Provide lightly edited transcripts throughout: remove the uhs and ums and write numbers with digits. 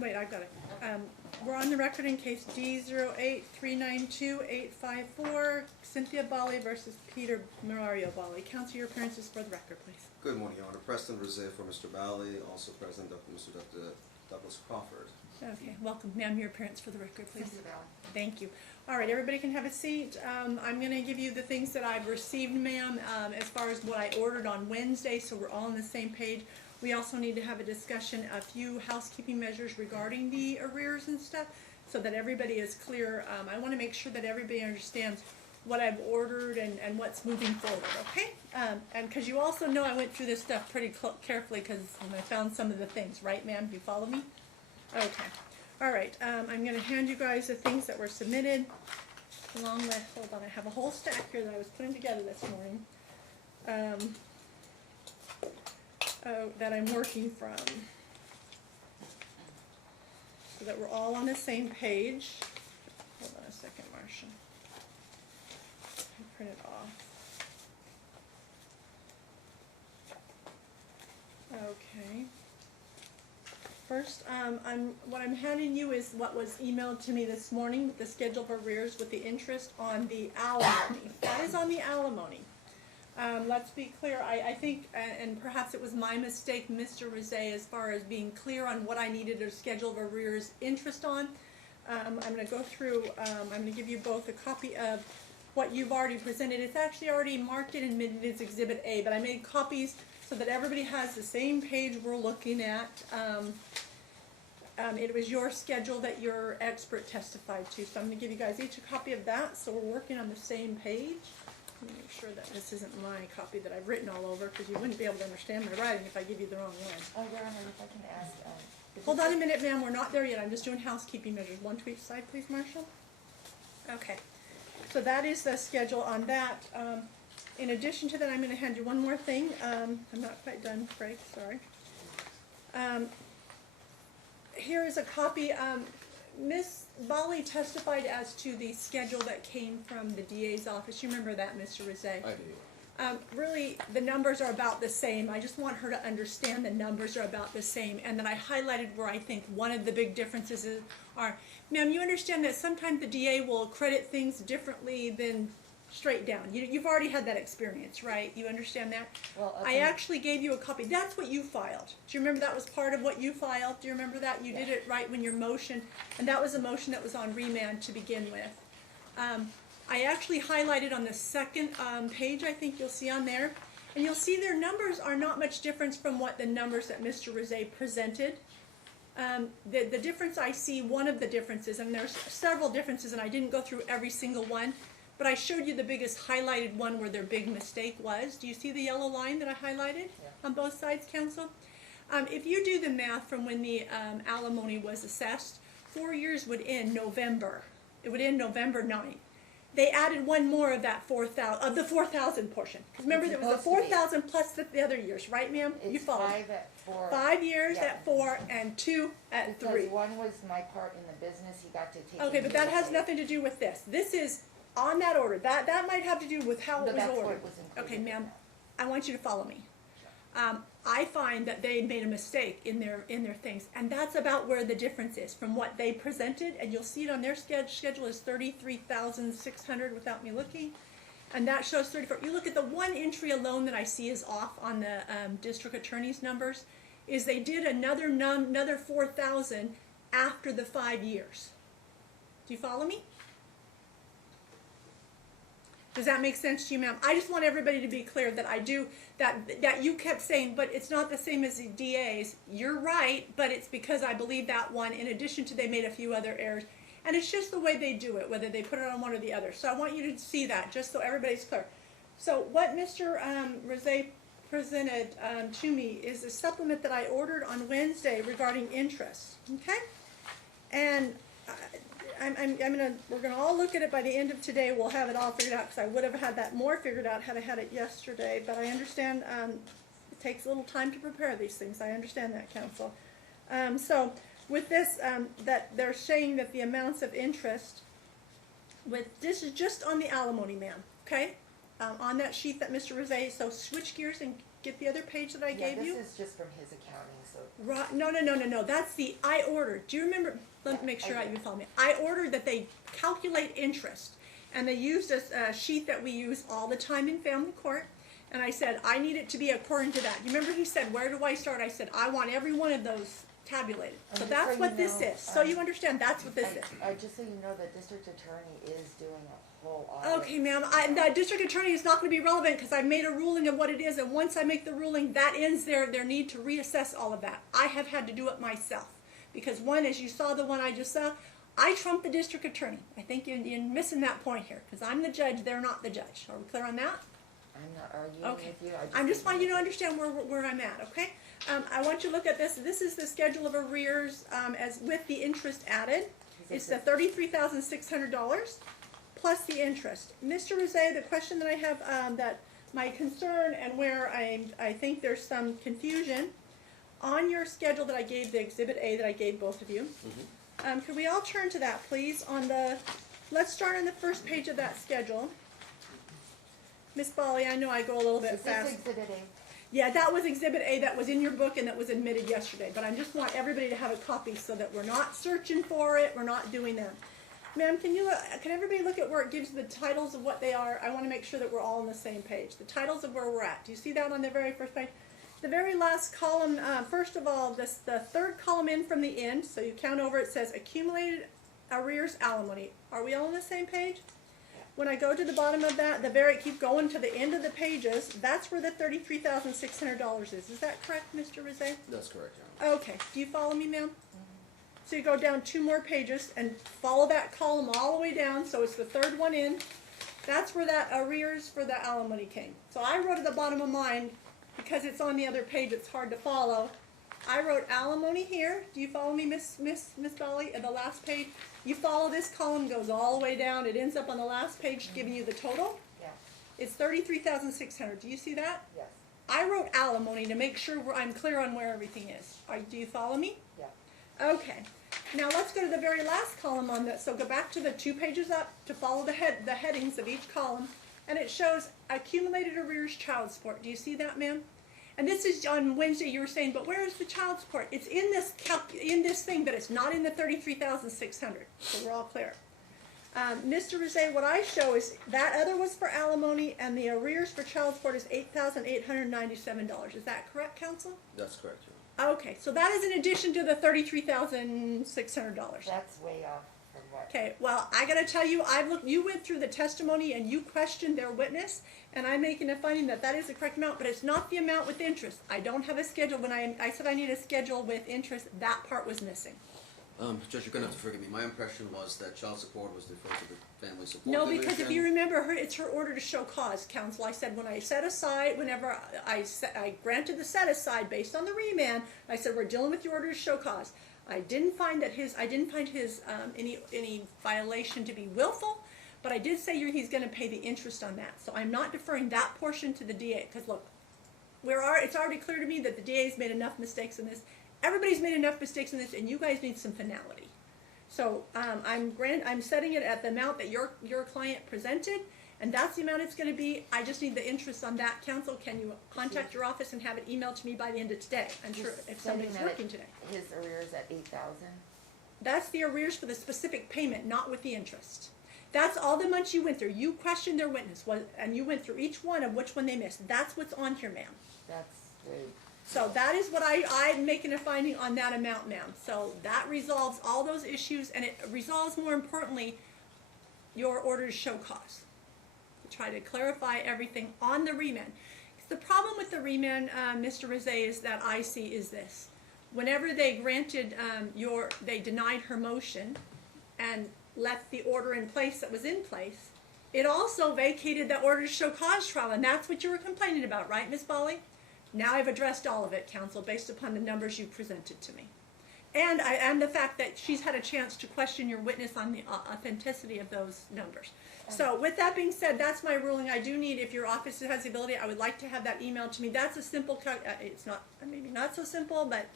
wait, I've got it. We're on the record in case D08392-854, Cynthia Balle versus Peter Mario Balle. Counsel, your appearances for the record, please. Good morning, Your Honor. Preston Rosé for Mr. Balle, also present Mr. Douglas Crawford. Okay, welcome. Ma'am, your appearance for the record, please. Cynthia Balle. Thank you. All right, everybody can have a seat. I'm going to give you the things that I've received, ma'am, as far as what I ordered on Wednesday, so we're all on the same page. We also need to have a discussion, a few housekeeping measures regarding the arrears and stuff, so that everybody is clear. I want to make sure that everybody understands what I've ordered and what's moving forward, okay? And because you also know I went through this stuff pretty carefully because I found some of the things, right, ma'am? You follow me? Okay. All right. I'm going to hand you guys the things that were submitted along with, hold on, I have a whole stack here that I was putting together this morning. That I'm working from, so that we're all on the same page. Hold on a second, Marcia. Print it off. Okay. First, what I'm handing you is what was emailed to me this morning with the schedule of arrears with the interest on the alimony. That is on the alimony. Let's be clear, I think, and perhaps it was my mistake, Mr. Rosé, as far as being clear on what I needed a schedule of arrears interest on. I'm going to go through, I'm going to give you both a copy of what you've already presented. It's actually already marked and admitted as Exhibit A, but I made copies so that everybody has the same page we're looking at. It was your schedule that your expert testified to, so I'm going to give you guys each a copy of that, so we're working on the same page. Let me make sure that this isn't my copy that I've written all over, because you wouldn't be able to understand my writing if I give you the wrong one. Oh, Your Honor, if I can ask, Hold on a minute, ma'am. We're not there yet. I'm just doing housekeeping measures. One to each side, please, Marshall. Okay. So that is the schedule on that. In addition to that, I'm going to hand you one more thing. I'm not quite done, Craig. Sorry. Here is a copy. Ms. Balle testified as to the schedule that came from the DA's office. You remember that, Mr. Rosé? I do. Really, the numbers are about the same. I just want her to understand the numbers are about the same, and then I highlighted where I think one of the big differences are. Ma'am, you understand that sometimes the DA will credit things differently than straight down. You've already had that experience, right? You understand that? well, I actually gave you a copy. That's what you filed. Do you remember that was part of what you filed? Do you remember that? You did it right when your motion, and that was a motion that was on remand to begin with. I actually highlighted on the second page, I think you'll see on there, and you'll see their numbers are not much different from what the numbers that Mr. Rosé presented. The difference I see, one of the differences, and there's several differences, and I didn't go through every single one, but I showed you the biggest highlighted one where their big mistake was. Do you see the yellow line that I highlighted on both sides, counsel? If you do the math from when the alimony was assessed, 4 years would end November. It would end November 9th. They added one more of that 4,000 of the 4,000 portion. Because remember, there was the 4,000 plus the other years, right, ma'am? You followed. 5 at 4. 5 years at 4 and 2 at 3. Because one was my part in the business, he got to take. Okay, but that has nothing to do with this. This is on that order. That might have to do with how it was That's ordered. what was included Okay, in ma'am, that. I want you to follow me. I find that they made a mistake in their things, and that's about where the difference is from what they presented, and you'll see it on their schedule is 33,600 without me looking, and that shows 34. You look at the one entry alone that I see is off on the district attorney's numbers, is they did another 4,000 after the 5 years. Do you follow me? Does that make sense to you, ma'am? I just want everybody to be clear that I do, that you kept saying, but it's not the same as the DA's. You're right, but it's because I believe that one, in addition to they made a few other errors. And it's just the way they do it, whether they put it on one or the other. So I want you to see that, just so everybody's clear. So what Mr. Rosé presented to me is a supplement that I ordered on Wednesday regarding interest, okay? And we're gonna all look at it by the end of today. We'll have it all figured out, because I would have had that more figured out had I had it yesterday. But I understand it takes a little time to prepare these things. I understand that, counsel. So with this, that they're saying that the amounts of interest, this is just on the alimony, ma'am. Okay, on that sheet that Mr. Rosé. So switch gears and get the other page that I Yeah, gave you? this is just from his accounting, so. Right, no, that's the, I ordered, do you remember, let me make sure I you do. follow me. I ordered that they calculate interest, and they used a sheet that we use all the time in family court, and I said, I need it to be according to that. You remember he said, where do I start? I said, I want every one of those tabulated. And So just that's so what you this know, is, so you understand, that's what this is. Just so you know, the district attorney is doing a whole audit. Okay, ma'am, the district attorney is not gonna be relevant, because I've made a ruling of what it is, and once I make the ruling, that ends their need to reassess all of that. I have had to do it myself, because one, as you saw the one I just saw, I trump the district attorney. I think you're missing that point here, because I'm the judge, they're not the judge. Are we clear on that? I'm not arguing Okay. with you, I'm just wanting you to understand where I'm at, okay? I want you to look at this. This is the schedule of arrears, as with the interest added. It's the $33,600 plus the interest. Mr. Rosé, the question that I have, that my concern and where I think there's some confusion, on your schedule that I gave, the Exhibit A that I gave both of you, could we all turn to that, please? Let's start on the first page of that schedule. Miss Balle, I know I go a little bit Is this fast. exhibit A? Yeah, that was Exhibit A that was in your book and that was admitted yesterday, but I just want everybody to have a copy so that we're not searching for it, we're not doing that. Ma'am, can everybody look at where it gives the titles of what they are? I want to make sure that we're all on the same page. The titles of where we're at. Do you see that on the very first page? The very last column, first of all, the third column in from the end, so you count over, it says accumulated arrears alimony. Are we all on the same page? When I go to the bottom of that, keep going to the end of the pages, that's where the $33,600 is. Is that correct, Mr. Rosé? That's correct, Your Honor. Okay, do you follow me, ma'am? So you go down 2 more pages and follow that column all the way down, so it's the third one in. That's where that arrears for the alimony came. So I wrote at the bottom of mine, because it's on the other page, it's hard to follow. I wrote alimony here. Do you follow me, Miss Balle, at the last page? You follow this column, goes all the way down. It ends up on the last page giving you the total. Yeah, It's $33,600. Do you see that? yes, I wrote alimony to make sure I'm clear on where everything is. Do you follow me? yeah. Okay. Now let's go to the very last column on that. So go back to the 2 pages up to follow the headings of each column, and it shows accumulated arrears child support. Do you see that, ma'am? And this is on Wednesday. You were saying, but where is the child support? It's in this thing, but it's not in the $33,600. So we're all clear. Mr. Rosé, what I show is that other was for alimony, and the arrears for child support is $8,897. Is that correct, counsel? That's correct, Your Honor. Okay, so that is in addition to the $33,600. That's way off from what. Okay, well, I gotta tell you, you went through the testimony and you questioned their witness, and I'm making a finding that that is the correct amount, but it's not the amount with interest. I don't have a schedule. When I said I need a schedule with interest, that part was missing. Judge, you're gonna have to forgive me. My impression was that child support was deferred to the family support No, division. because if you remember, it's her order to show cause, counsel. I said when I set aside, whenever I granted the set aside based on the remand, I said we're dealing with your order to show cause. I didn't find his any violation to be willful, but I did say he's going to pay the interest on that. So I'm not deferring that portion to the DA, because look, it's already clear to me that the DA's made enough mistakes in this. Everybody's made enough mistakes in this, and you guys need some finality. So I'm setting it at the amount that your client presented, and that's the amount it's going to be. I just need the interest on that. Counsel, can you contact your office and have it emailed to me by the end of today? I'm sure if somebody's working today. His arrears at 8,000. That's the arrears for the specific payment, not with the interest. That's all the months you went through. You questioned their witness, and you went through each one of which one they missed. That's what's on here, ma'am. That's great. So that is what I'm making a finding on that amount, ma'am. So that resolves all those issues, and it resolves, more importantly, your order to show cause. To try to clarify everything on the remand. The problem with the remand, Mr. Rosé, is that I see is this. Whenever they granted they denied her motion and left the order in place that was in place, it also vacated that order to show cause trial, and that's what you were complaining about, right, Ms. Balle? Now I've addressed all of it, counsel, based upon the numbers you presented to me. And the fact that she's had a chance to question your witness on the authenticity of those numbers. So with that being said, that's my ruling. I do need, if your office has the ability, I would like to have that emailed to me. That's a simple, it's not, maybe not so simple, but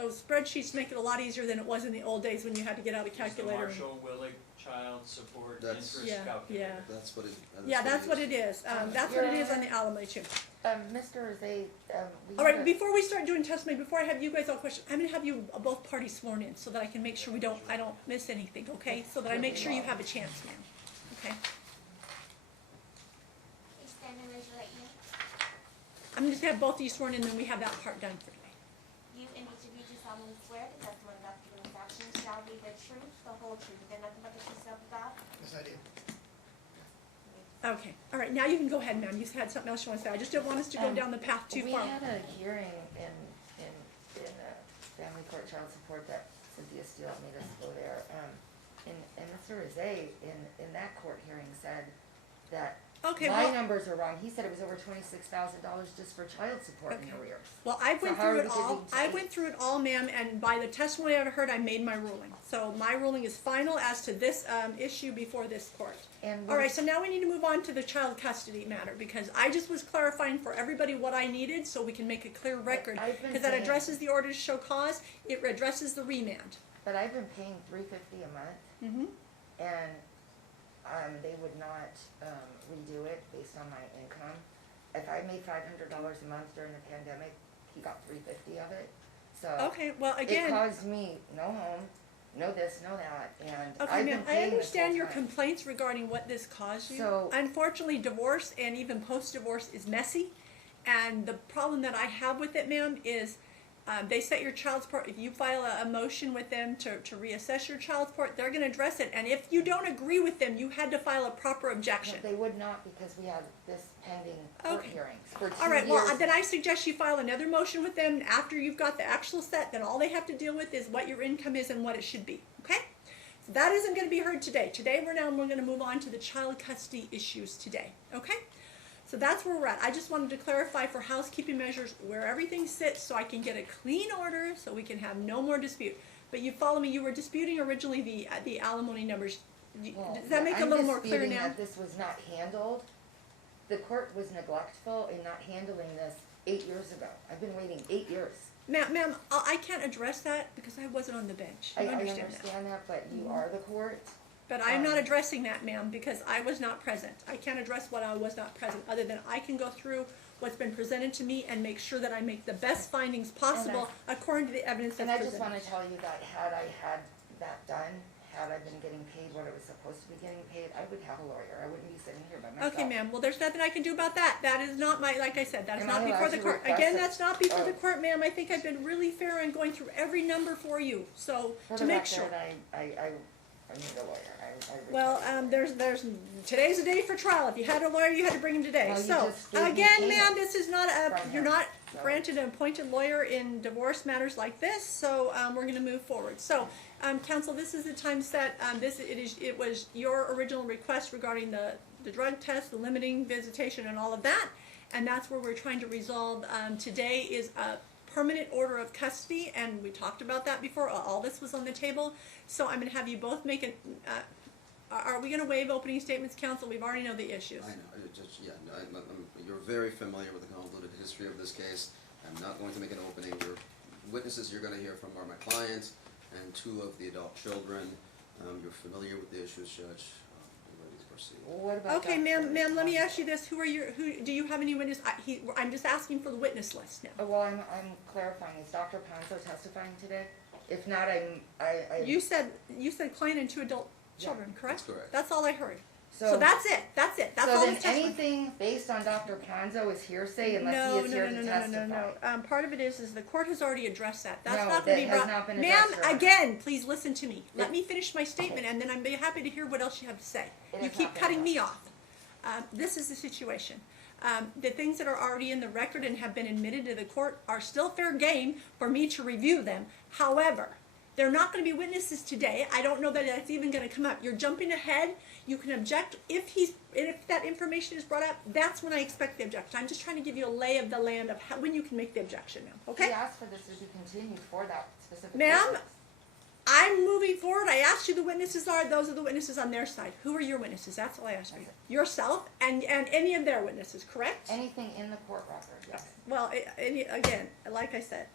those spreadsheets make it a lot easier than it was in the old days when you had to get out a calculator. It's the Marshall-Willig Child Support That's- Interest Yeah, Calculator. yeah. That's what it. Yeah, that's what it is. That's what it is on the alimony too. Mr. Zay, we All had right, a- before we start doing testimony, before I have you guys all questions, I'm gonna have you both parties sworn in so that I can make sure I don't miss anything, okay? So that I make sure you have a chance, ma'am. Okay? Please stand and raise your right hand. I'm just gonna have both of you sworn in, then we have that part done for today. You and each of you do solemnly swear the testimony about the given actions shall be the truth, the whole truth, and nothing but the truth, so help you God. Yes, I do. Okay, all right, now you can go ahead, ma'am. You had something else you want to say. I just didn't want us to go down the path too We far. had a hearing in family court child support that Cynthia Steele made us go there. And Mr. Zay in that court hearing said that Okay, my well, numbers are wrong. He said it was over $26,000 just for child support Okay. in arrears. well, I So went how are through we it all. getting to I eight? went through it all, ma'am, and by the testimony I heard, I made my ruling. So my ruling is final as to this issue before this court. And All right, so now we need to move on to the child custody matter because I just was clarifying for everybody what I needed so we can make a clear record. I've been Because that saying- addresses the order to show cause, it addresses the remand. But I've been paying $350 a month, Mm-hmm. and they would not redo it based on my income. If I made $500 a month during the pandemic, he got $350 of it. So Okay, well, it again, caused me no home, no this, no that, and okay, I've ma'am, been I paying this understand whole your time. complaints regarding what this caused you. So- Unfortunately, divorce and even post-divorce is messy. And the problem that I have with it, ma'am, is they set your child support. If you file a motion with them to reassess your child support, they're going to address it. And if you don't agree with them, you had to file a proper objection. They would not because we have this pending court Okay. hearings for 2 All right, years. well, then I suggest you file another motion with them after you've got the actual set. Then all they have to deal with is what your income is and what it should be, okay? So that isn't going to be heard today. Today we're going to move on to the child custody issues today, okay? So that's where we're at. I just wanted to clarify for housekeeping measures where everything sits so I can get a clean order so we can have no more dispute. But you follow me, you were disputing originally the alimony numbers. Well, Does that make a I'm little more clear disputing now? that this was not handled. The court was neglectful in not handling this 8 years ago. I've been waiting 8 years. Ma'am, I can't address that because I wasn't on the bench. I You understand that? that, but you are the court. But I'm not addressing that, ma'am, because I was not present. I can't address what I was not present, other than I can go through what's been presented to me and make sure that I make the best findings possible according to the evidence that's And I just presented. want to tell you that had I had that done, had I been getting paid what I was supposed to be getting paid, I would have a lawyer. I wouldn't be sitting here by myself. Okay, ma'am, well, there's nothing I can do about that. That is not my, like I said, that's Am not I before allowed the to court. request Again, it? that's not before the Oh. court, ma'am. I think I've been really fair in going through every number for you, so, For to the make record, sure. I need a lawyer. I Well, request it. there's today's a day for trial. If you had a lawyer, you had to bring him today. Well, you So, just gave me again, payment ma'am, this is not from you're him, not so. granted an appointed lawyer in divorce matters like this. So, we're going to move forward. So, counsel, this is the time set. It was your original request regarding the drug test, the limiting visitation, and all of that, and that's where we're trying to resolve. Today is a permanent order of custody, and we talked about that before. All this was on the table. So I'm going to have you both make an. Are we going to waive opening statements, counsel? We've already know the issues. I know. You're very familiar with the convoluted history of this case. I'm not going to make an opening. Your witnesses you're going to hear from are my clients and 2 of the adult children. You're familiar with the issues, Judge. You're ready to proceed. What about Okay, Dr. ma'am, let me ask you this. Who do you have any witness? I'm just asking for the witness list now. Well, I'm clarifying. Is Dr. Ponzo testifying today? If not, You said client and 2 adult children, correct? That's correct. That's all I heard. So that's it. That's so all then the testimony. anything based on Dr. Ponzo is hearsay unless he is here to testify. Part of it is the court has already addressed that. That's No, not going to that be has brought. not been Ma'am, addressed, Your Honor. again, please listen to me. Let me finish my statement, and then I'd be happy to hear what else you have to say. It You has keep not been cutting me off. This is the situation. The things that are already in the record and have been admitted to the court are still fair game for me to review them. However, they're not going to be witnesses today. I don't know that that's even going to come up. You're jumping ahead. You can object if that information is brought up. That's when I expect the objection. I'm just trying to give you a lay of the land of when you can make the objection now. He Okay, asked for this to be continued for that specific ma'am. purpose. I'm moving forward. I asked you the witnesses are. Those are the witnesses on their side. Who are your witnesses? That's all I asked you. Yourself and any of their witnesses, correct? Anything in the court record, yes. Well, again, like I said,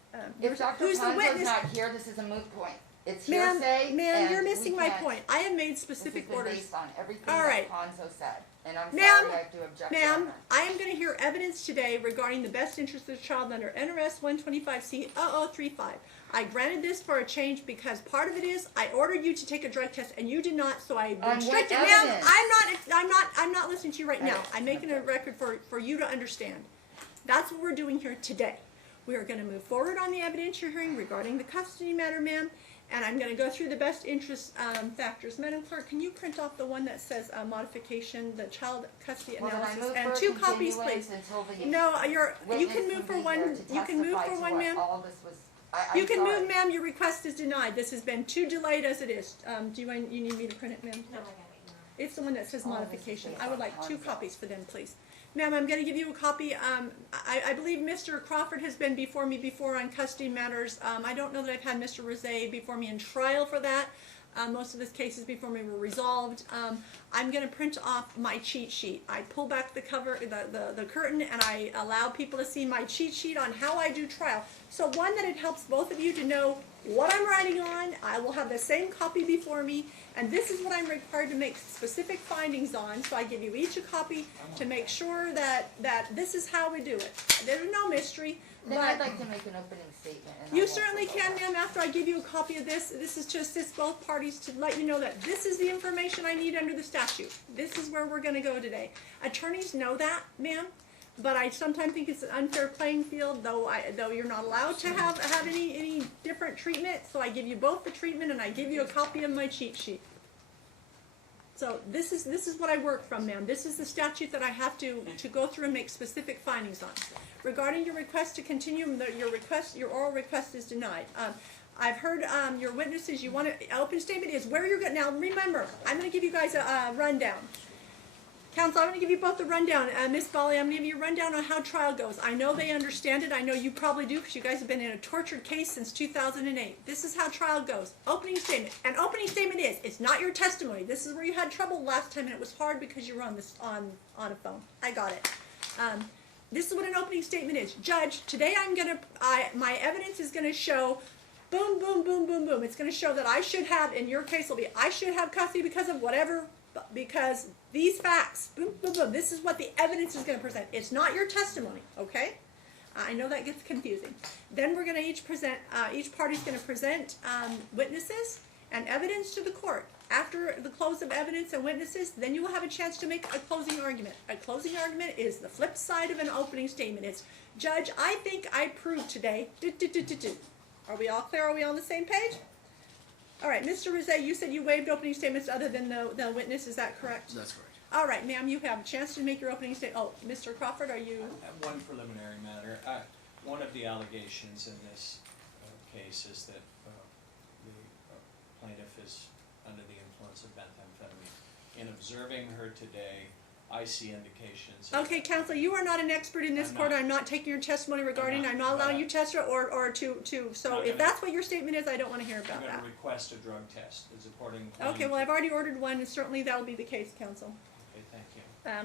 If Dr. who's the Ponzo's witness? not here, this is a moot point. It's Ma'am, hearsay, ma'am, you're and missing we my can't- point. I have made This has specific been orders. based on everything All that right. Ponzo said, and I'm Ma'am, sorry I have to object to Ma'am, that. I am going to hear evidence today regarding the best interest of the child under NRS 125C0035. I granted this for a change because part of it is I ordered you to take a drug test and you did not, so I On what restricted. Ma'am, evidence? I'm not listening to you right now. Right. I'm making a record for you to understand. That's what we're doing here today. We are going to move forward on the evidence you're hearing regarding the custody matter, ma'am. And I'm going to go through the best interest factors. Madam Clerk, can you print off the one that says modification, the child custody Well, then I analysis, move and for a 2 copies, continuance please? until the No, you witness can move would for be one. here to You can move testify for to one, what ma'am. all this was. You I'm can sorry. move, ma'am. Your request is denied. This has been too delayed as it is. Do you need me to print it, ma'am? No, I got it. It's the one that says Oh, this is modification. based I would on like 2 concept. copies for them, please. Ma'am, I'm going to give you a copy. I believe Mr. Crawford has been before me before on custody matters. I don't know that I've had Mr. Rosé before me in trial for that. Most of his cases before me were resolved. I'm going to print off my cheat sheet. I pull back the cover, the curtain, and I allow people to see my cheat sheet on how I do trial. So one, that it helps both of you to know what I'm writing on. I will have the same copy before me, and this is what I'm required to make specific findings on. So I give you each a copy to make sure that this is how we do it. There's no mystery. Then But I'd like to make an opening statement. and I you won't certainly forgo can, that. ma'am, after I give you a copy of this. This is to assist both parties to let you know that this is the information I need under the statute. This is where we're going to go today. Attorneys know that, ma'am, but I sometimes think it's an unfair playing field, though you're not allowed to have any different treatment. So I give you both the treatment and I give you a copy of my cheat sheet. So this is what I work from, ma'am. This is the statute that I have to go through and make specific findings on. Regarding your request to continue, your oral request is denied. I've heard your witnesses. You want to open statement is where you're going. Now remember, I'm going to give you guys a rundown. Counsel, I'm going to give you both the rundown. Ms. Balle, I'm going to give you a rundown on how trial goes. I know they understand it. I know you probably do because you guys have been in a tortured case since 2008. This is how trial goes. Opening statement. An opening statement is, it's not your testimony. This is where you had trouble last time and it was hard because you were on a phone. I got it. This is what an opening statement is. Judge, today my evidence is going to show boom, boom, boom, boom, boom. It's going to show that I should have, in your case will be, I should have custody because of whatever, because these facts, boom, boom, boom. This is what the evidence is going to present. It's not your testimony, okay? I know that gets confusing. Then we're going to each party's going to present witnesses and evidence to the court. After the close of evidence and witnesses, then you will have a chance to make a closing argument. A closing argument is the flip side of an opening statement. It's, Judge, I think I proved today. Are we all clear? Are we on the same page? All right, Mr. Rosé, you said you waived opening statements other than the witness. Is that correct? That's correct. All right, ma'am, you have a chance to make your opening statement. Oh, Mr. Crawford, are you? I have one preliminary matter. One of the allegations in this case is that the plaintiff is under the influence of methamphetamine. In observing her today, I see indications. Okay, counsel, you are not an expert in this I'm court. not. I'm not taking your testimony regarding. not, I'm not allowing but you to test her or to. So Not if gonna- that's what your statement is, I don't want to hear I'm about going that. to request a drug test, is according to. Okay, well, I've already ordered one, and certainly that'll be the case, counsel. Okay, thank you.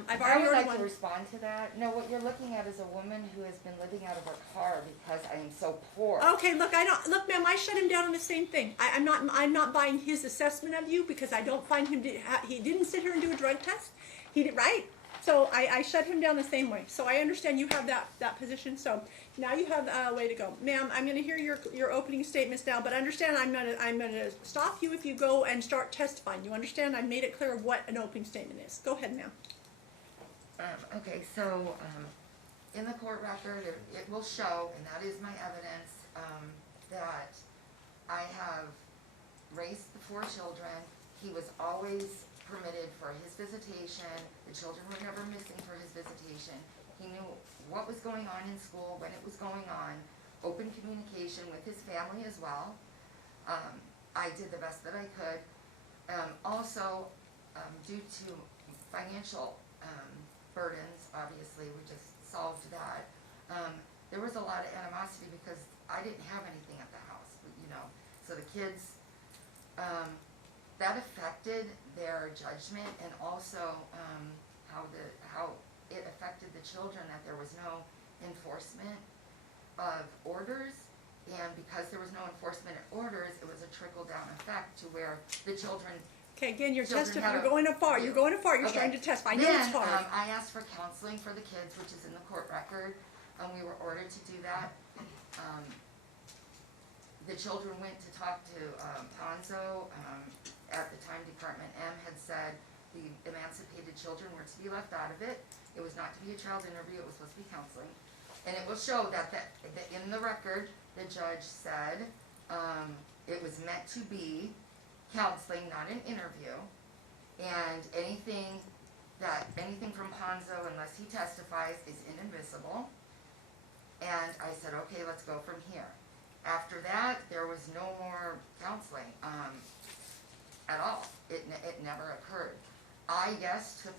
I've I already would ordered like to one. respond to that. No, what you're looking at is a woman who has been living out of her car because I am so poor. Okay, look, look, ma'am, I shut him down on the same thing. I'm not buying his assessment of you because I don't find him he didn't sit here and do a drug test. He did, right? So I shut him down the same way. So I understand you have that position. So now you have a way to go, ma'am. I'm going to hear your opening statements now, but understand I'm going to stop you if you go and start testifying. You understand? I made it clear what an opening statement is. Go ahead, ma'am. Okay, so in the court record, it will show, and that is my evidence, that I have raised the 4 children. He was always permitted for his visitation. The children were never missing for his visitation. He knew what was going on in school, when it was going on, open communication with his family as well. I did the best that I could. Also, due to financial burdens, obviously, we just solved that. There was a lot of animosity because I didn't have anything at the house, you know. So the kids that affected their judgment, and also, how it affected the children, that there was no enforcement of orders, and because there was no enforcement of orders, it was a trickle-down effect to where the children. Okay, again, you're Children testifying, have you're going too far, you're going too far, you're Okay. starting to testify, I know it's hard. Then, I asked for counseling for the kids, which is in the court record, and we were ordered to do that. The children went to talk to, Ponzo, at the time Department M had said the emancipated children were to be left out of it. It was not to be a child interview, it was supposed to be counseling. And it will show that in the record, the judge said, it was meant to be counseling, not an interview. And anything from Ponzo, unless he testifies, is inadmissible. And I said, okay, let's go from here. After that, there was no more counseling, at all. It never occurred. I, yes, took,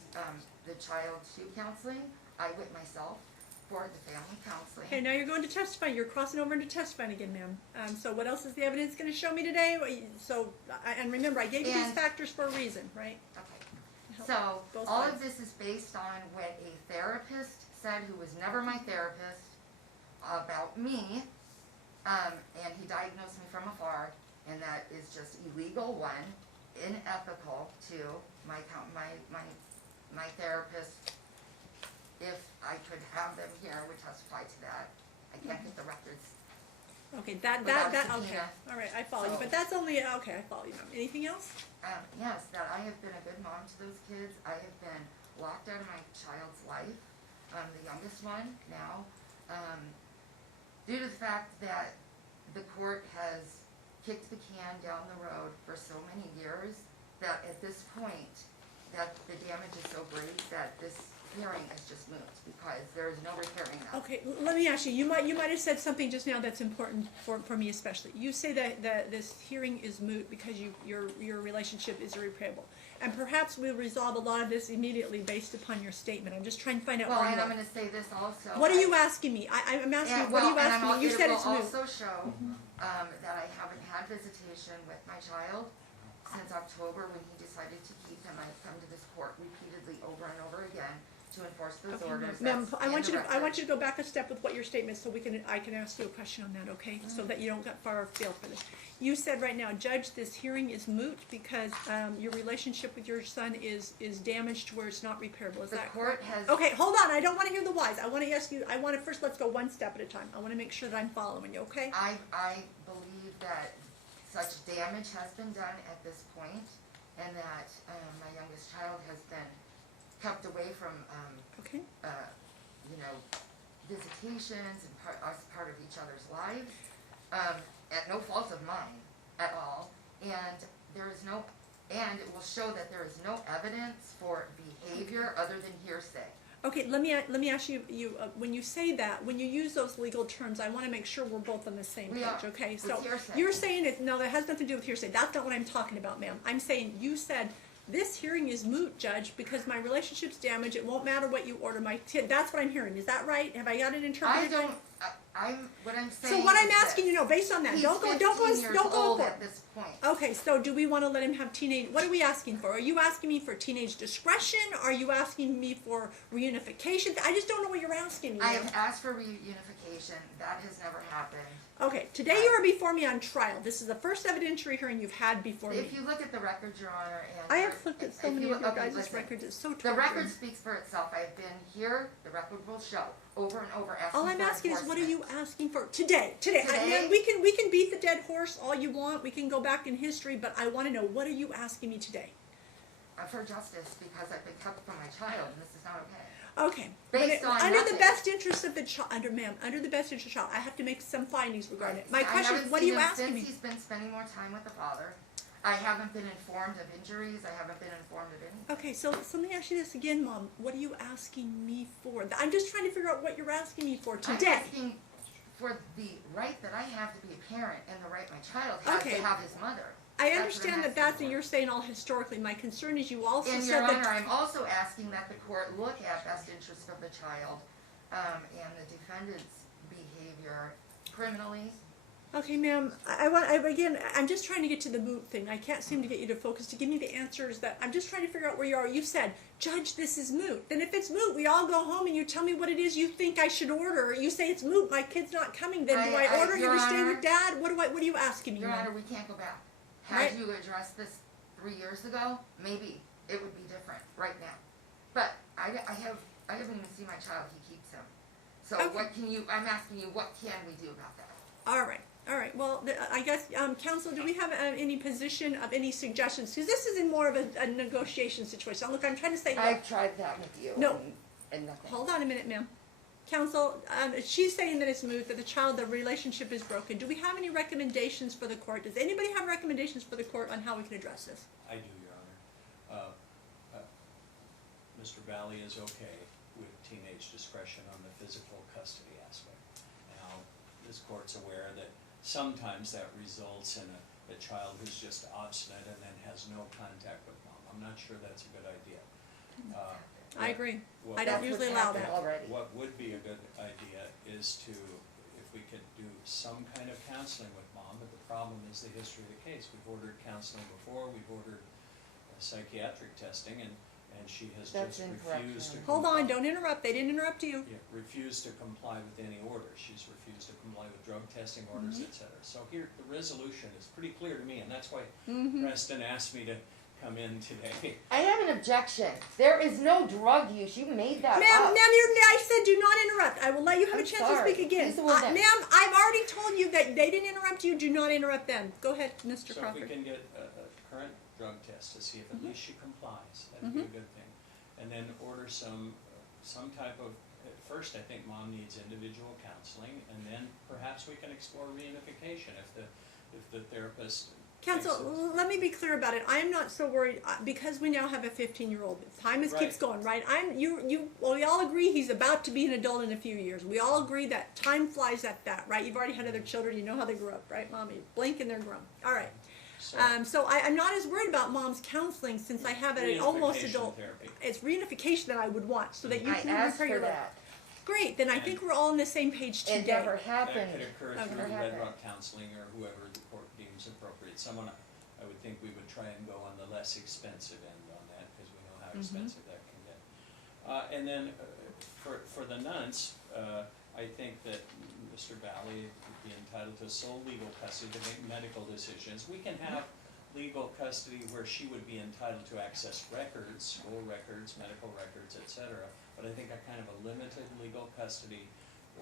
the child to counseling. I went myself for the family counseling. Okay, now you're going to testify, you're crossing over into testifying again, ma'am. So what else is the evidence gonna show me today? And remember, I gave you these And- factors for a reason, right? Okay. So, Both all sides. of this is based on what a therapist said, who was never my therapist, about me, and he diagnosed me from afar, and that is just illegal, one, unethical, two, my therapist, if I could have them here, would testify to that. I can't get the records. Okay, Without okay, subpoena. all right, I follow you, So- but that's only, okay, I follow you, ma'am. Anything else? Yes, that I have been a good mom to those kids. I have been locked out of my child's life, the youngest one now, due to the fact that the court has kicked the can down the road for so many years, that at this point, that the damage is so great that this hearing is just moot, because there is no repairing that. Okay, let me ask you, you might have said something just now that's important for me especially. You say that this hearing is moot because your relationship is irreparable. And perhaps we'll resolve a lot of this immediately based upon your statement. I'm just trying to find out Well, where and you I'm are. gonna say this also. What are you asking me? I'm asking you, what are you asking me? You said it's It will moot. also show, that I haven't had visitation with my child since October, when he decided to keep him. I've come to this court repeatedly over and over again to enforce those Okay, orders. ma'am, That's I want in you the to record. go back a step with what your statement, so I can ask you a question on that, okay? So that you don't get far afield for this. You said right now, Judge, this hearing is moot because your relationship with your son is damaged to where it's not repairable. Is The that court correct? has. Okay, hold on. I don't want to hear the whys. I want to ask you. First. Let's go one step at a time. I want to make sure that I'm following you. Okay? I believe that such damage has been done at this point, and that, my youngest child has been kept away from, Okay. visitations and us part of each other's lives, at no fault of mine at all. And and it will show that there is no evidence for behavior other than hearsay. Okay. Let me ask you. When you say that, when you use those legal terms, I want to make sure we're both on the same We page. are. Okay. It's So hearsay. you're saying it. No, that has nothing to do with hearsay. That's not what I'm talking about, ma'am. I'm saying you said. This hearing is moot, Judge, because my relationship's damaged. It won't matter what you order my kid. That's what I'm hearing. Is that right? Have I got it interpreted right? What I'm saying. So what I'm is asking this. you, based on that, He's don't go 15 years old for at it. this point. Okay, so do we want to let him have teenage? What are we asking for? Are you asking me for teenage discretion? Are you asking me for reunification? I just don't know what you're asking me. I ma'am. have asked for reunification. That has never happened. Okay, today you are before me on trial. This is the first evidentiary hearing you've had before me. If you look at the record, Your Honor, and I have looked at so if many you- of your okay, guys' listen. records. It's so The torturing. record speaks for itself. I've been here. The record will show over and over. Asking All I'm for asking is, what are you enforcement. asking for today? Today, Today? we can beat the dead horse all you want. We can go back in history, but I want to know, what are you asking me today? For justice, because I've been kept from my child, and this is not okay. Okay. Based on under the nothing. best interest of the child, under the best interest of the child, I have to make some findings regarding it. My I question haven't is, what are seen you him asking since me? He's been spending more time with the father. I haven't been informed of injuries. I haven't been informed of anything. Okay, so let me ask you this again, Mom. What are you asking me for? I'm just trying to figure out what you're asking me for I'm today. asking for the right that I have to be a parent, and the right my child has Okay. to have his mother. I That's what understand I'm that asking that's what for. you're saying all historically. My concern is you also In said Your Honor, that. I'm also asking that the court look at best interest of the child, and the defendant's behavior criminally, Okay, ma'am, again, I'm just trying to get to the moot thing. I can't seem to get you to focus, to give me the answers that, I'm just trying to figure out where you are. You said, Judge, this is moot. Then if it's moot, we all go home and you tell me what it is you think I should order. You say it's moot, my kid's not coming, then do I order you Your to stay Honor, with Dad? What are you asking me, Your ma'am? Honor, we can't go back. Right. Had you addressed this 3 years ago, maybe it would be different right now. But I haven't even seen my child, he keeps him. So Okay. I'm asking you, what can we do about that? All right. Well, I guess, counsel, do we have any position of any suggestions? Because this is in more of a negotiation situation. Look, I'm trying to say, I've tried that with you. No. And nothing. hold on a minute, ma'am. Counsel, she's saying that it's moot, that the relationship is broken. Do we have any recommendations for the court? Does anybody have recommendations for the court on how we can address this? I do, Your Honor. Mr. Balle is okay with teenage discretion on the physical custody aspect. Now, this court's aware that sometimes that results in a child who's just obstinate and then has no contact with mom. I'm not sure that's a good idea. I agree. what- I don't That's usually what's allow happened that. already. What would be a good idea is to, if we could do some kind of counseling with mom, but the problem is the history of the case. We've ordered counseling before, we've ordered psychiatric testing, and she has That's just incorrect, refused to Helen. Hold on, comply. don't interrupt. They didn't interrupt you. Yeah, refused to comply with any order. She's refused to comply with drug testing orders, et cetera. So here, the resolution is pretty clear to me, and that's why Preston asked me to come in today. I have an objection. There is no drug use. You made that Ma'am, up. I said do not interrupt. I will let you have a I'm chance sorry. to speak again. He's the one that- Ma'am, I've already told you that they didn't interrupt you. Do not interrupt them. Go ahead, Mr. So if we Crawford. can get a current drug test to see if at least she complies, that'd be a good thing. And then order some type of, at first, I think mom needs individual counseling, and then perhaps we can explore reunification if the therapist. Counsel, thinks it's- let me be clear about it. I'm not so worried because we now have a 15-year-old. Time keeps Right. going, right? Well, we all agree he's about to be an adult in a few years. We all agree that time flies at that, right? You've already had other children. You know how they grew up, right, Mom? You blink and they're grown. All right. So I'm not as worried about mom's counseling since I have an almost Reunification adult. therapy. It's reunification that I would want so that you I can asked repair for your life. that. Great, then I think we're all on the same page It today. never That happened. could occur Okay. through Never Red happened. Rock Counseling or whoever the court deems appropriate. Someone, I would think we would try and go on the less expensive end on that, because we know how expensive that can get. And then, for the nuns, I think that Mr. Balle would be entitled to sole legal custody to make medical decisions. We can have legal custody where she would be entitled to access records, school records, medical records, et cetera. But I think a kind of a limited legal custody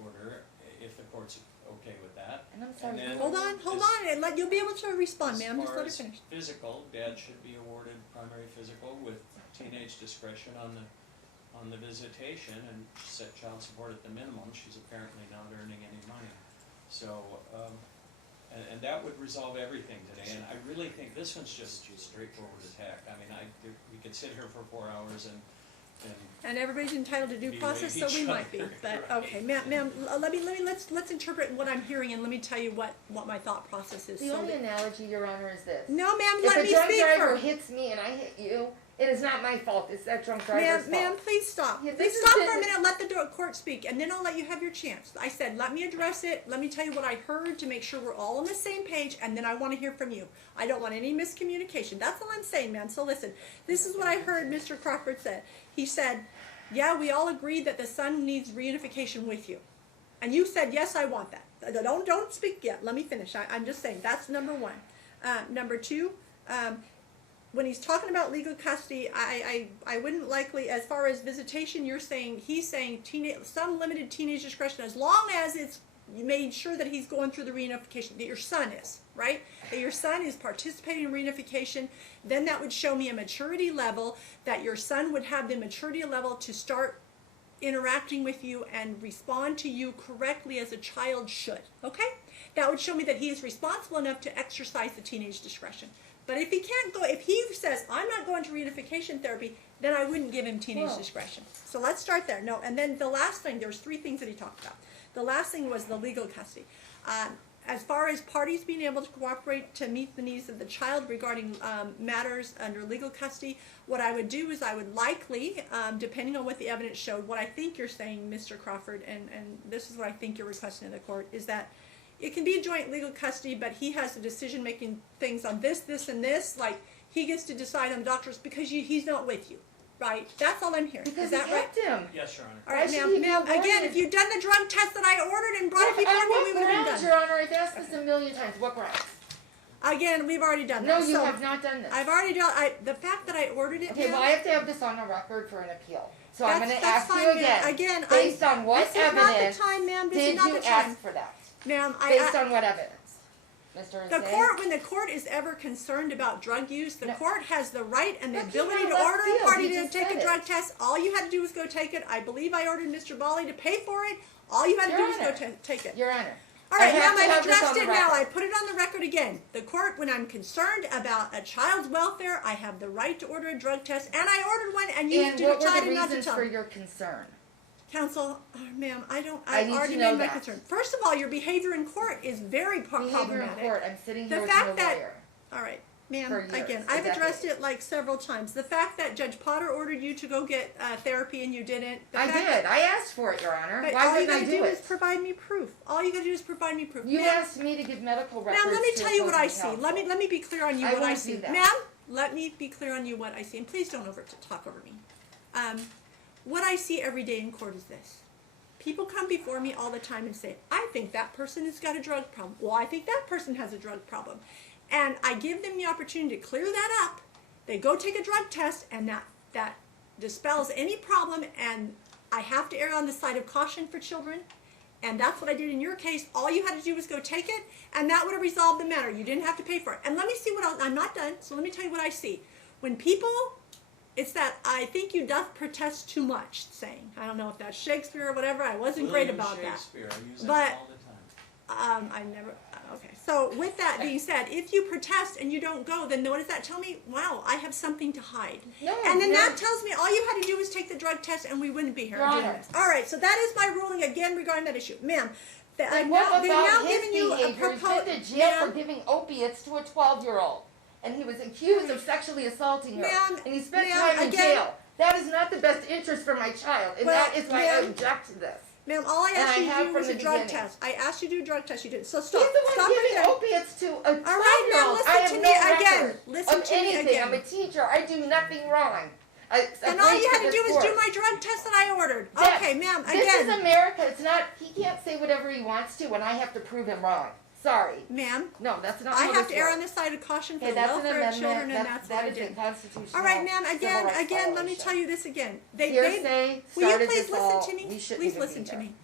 order, if the court's okay with that. And I'm sorry. then- Hold on, and you'll be able to respond, ma'am. Just let her As far finish. as physical, dad should be awarded primary physical with teenage discretion on the visitation and set child support at the minimum. She's apparently not earning any money. So, and that would resolve everything today, and I really think this one's just straightforward attack. I mean, we could sit here for 4 hours and And everybody's entitled to due Be process, so with we each might be. other, But right. okay, ma'am, let's interpret what I'm hearing, and let me tell you what my thought process is. The So only analogy, Your Honor, is this. no, ma'am, If let a me drunk speak driver first. hits me and I hit you, it is not my fault. It's that drunk driver's Ma'am, fault. ma'am, please stop. Yeah, Please this stop is for a it. minute. Let the court speak, and then I'll let you have your chance. I said, let me address it. Let me tell you what I heard to make sure we're all on the same page, and then I want to hear from you. I don't want any miscommunication. That's all I'm saying, ma'am. So listen, this is what I heard Mr. Crawford said. He said, yeah, we all agreed that the son needs reunification with you. And you said, yes, I want that. Don't speak yet. Let me finish. I'm just saying, that's number one. Number two, when he's talking about legal custody, I wouldn't likely, as far as visitation, he's saying some limited teenage discretion, as long as it's made sure that he's going through the reunification, that your son is, right? That your son is participating in reunification, then that would show me a maturity level, that your son would have the maturity level to start interacting with you and respond to you correctly as a child should, okay? That would show me that he is responsible enough to exercise the teenage discretion. But if he can't go, if he says, I'm not going to reunification therapy, then I wouldn't give him teenage discretion. So let's start there. No, and then the last thing, there's 3 things that he talked about. The last thing was the legal custody. As far as parties being able to cooperate to meet the needs of the child regarding matters under legal custody, what I would do is I would likely, depending on what the evidence showed, what I think you're saying, Mr. Crawford, and this is what I think you're requesting of the court, is that it can be joint legal custody, but he has the decision-making things on this, and this, like, he gets to decide on the doctors because he's not with you, right? That's all I'm hearing. Because Is he that right? kept him. Yes, Your Honor. All right, Why should ma'am, he be ma'am, again, avoided? if you'd done the drug test that I ordered and brought it before On me, what we would have grounds, been Your done. Honor? I've asked this a million times. What grounds? Again, we've already done No, that. you So, have not done this. I've already done, the fact that I ordered it, Okay, ma'am, well, I have to have this on the record for an appeal. So I'm That's- going to that's ask fine, you ma'am. again. Again, based on what this is not the evidence time, ma'am. This is did not you the time. ask for that? Ma'am, Based on what evidence, Mr. the Hussein? court, when the court is ever concerned about drug use, the No. court has the right and the That came ability out to left order a field. party You to just take said a it. drug test. All you had to do was go take it. I believe I ordered Mr. Balle to pay for it. All you had to Your do was go Honor. take it. Your Honor. All right, I have ma'am, to I've have this addressed on the it now. I record. put it on the record again. The court, when I'm concerned about a child's welfare, I have the right to order a drug test, and I ordered one, and you And what were the decided not to reasons tell for me. your concern? Counsel, ma'am, I I've need to already know made my that. concern. First of all, your behavior in court is very Behavior in problematic. court. I'm sitting The here with fact no that- lawyer. All right, For ma'am, years, again, a I've addressed decade. it like several times. The fact that Judge Potter ordered you to go get therapy and you didn't. I did. I asked for it, Your Honor. But Why all you wouldn't I gotta do do is it? provide me proof. All you gotta do is provide me proof. You Ma'am, asked me to give medical records. Ma'am, let me to tell you what I see. opposing Let counsel. me be clear on you I what I won't see. do that. Ma'am, let me be clear on you what I see. And please don't talk over me. What I see every day in court is this. People come before me all the time and say, I think that person has got a drug problem. Well, I think that person has a drug problem. And I give them the opportunity to clear that up. They go take a drug test, and that dispels any problem, and I have to err on the side of caution for children. And that's what I did in your case. All you had to do was go take it, and that would have resolved the matter. You didn't have to pay for it. And let me see what else. I'm not done, so let me tell you what I see. When people, it's that I think you doth protest too much saying. I don't know if that's Shakespeare or whatever. I wasn't great William about that. Shakespeare, I use But- that all the time. I never, okay. So with that being said, if you protest and you don't go, then what does that tell me? Wow, I have something to hide. No, And then no. that tells me all you had to do was take the drug test and we wouldn't be here. Your Honor. All right, so that is my ruling again regarding that issue. Ma'am, And what they've now about his given you a behavior? He's proposal. been to jail for giving opiates to a 12-year-old. And he was accused of sexually assaulting her. Ma'am, And he spent ma'am, time in again- jail. That is not the best interest for my child. And Well, that is why I ma'am, object to this. Ma'am, all I And asked I you to have do from was a the drug beginning. test. I asked you to do a drug test. You didn't. So He's stop. the one Stop right giving there. opiates to a 12-year-old. All right, now listen I have to no me again. record Listen of to me anything. again. I'm a teacher. I do nothing wrong. And all you had to do was do my drug test that I ordered. That- Okay, ma'am, This is again. America. It's not. He can't say whatever he wants to, and I have to prove him wrong. Sorry. Ma'am, No, that's not. I how have this to err works. on the side of caution for Okay, the that's an welfare of amendment. children, and that's what that I is a did. constitutional. All right, ma'am, civil again, rights let me violation. tell you this again. Hearsay Will you started please this all. listen to We me? shouldn't Please even listen be to here. me.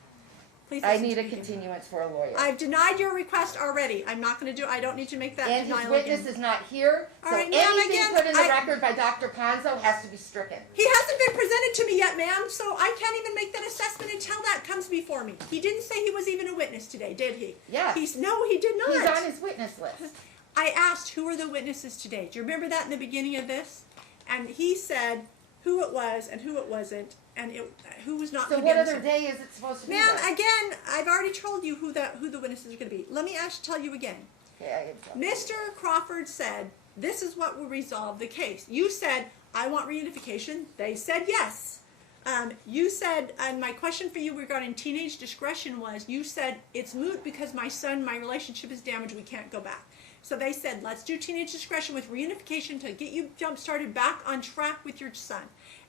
Please I listen need to a me. continuance for a lawyer. I've denied your request already. I'm not going to do. I don't need to make that And his denial witness again. is not here, All so right, ma'am, anything again, put in the I- record by Dr. Ponzo has to be stricken. He hasn't been presented to me yet, ma'am, so I can't even make that assessment until that comes before me. He didn't say he was even a witness today, did he? Yes. No, he did not. He's on his witness list. I asked who were the witnesses today. Do you remember that in the beginning of this? And he said who it was and who it wasn't, and who was not So going to be what on the other stand. day is it supposed to be? Ma'am, then? again, I've already told you who the witnesses are going to be. Let me tell you again. Okay, I interrupt. Mr. Crawford said, this is what will resolve the case. You said, I want reunification. They said yes. You said, and my question for you regarding teenage discretion was, you said, it's moot because my relationship is damaged, we can't go back. So they said, let's do teenage discretion with reunification to get you jump-started back on track with your son.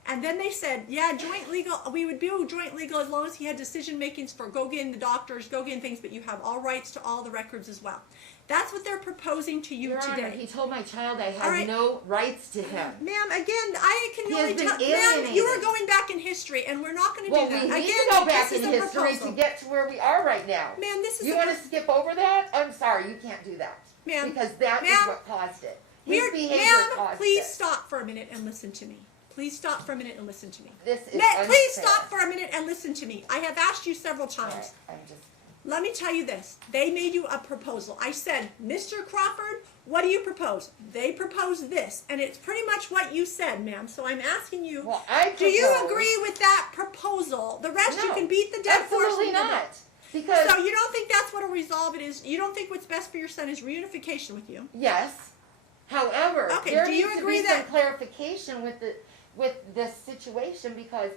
And then they said, yeah, joint legal, we would do joint legal as long as he had decision makings for go get in the doctors, go get in things, but you have all rights to all the records as well. That's what they're proposing to you Your Honor, today. he told my child I All had right. no rights to him. Ma'am, again, I can He only has been tell. Ma'am, you are alienated. going back in history, and we're not going to Well, do we that. need Again, to go back this in is a history proposal. to get to where we are right now. Ma'am, this is You a want to skip over that? I'm sorry, you can't do that. Ma'am, Because that is ma'am, what caused it. His We're, behavior ma'am, caused please it. stop for a minute and listen to me. Please stop for a minute and listen to me. This is Please unfair. stop for a minute and listen to me. I have asked you several All times. right, I'm just. Let me tell you this. They made you a proposal. I said, Mr. Crawford, what do you propose? They proposed this, and it's pretty much what you said, ma'am. So I'm asking you, Well, I do you propose- agree with that proposal? The rest you No, can beat the dead horse. Absolutely with the- not. Because So you don't think that's what will resolve it is? You don't think what's best for your son is reunification with you? yes. However, Okay, there do you needs agree to be that- some clarification with this situation because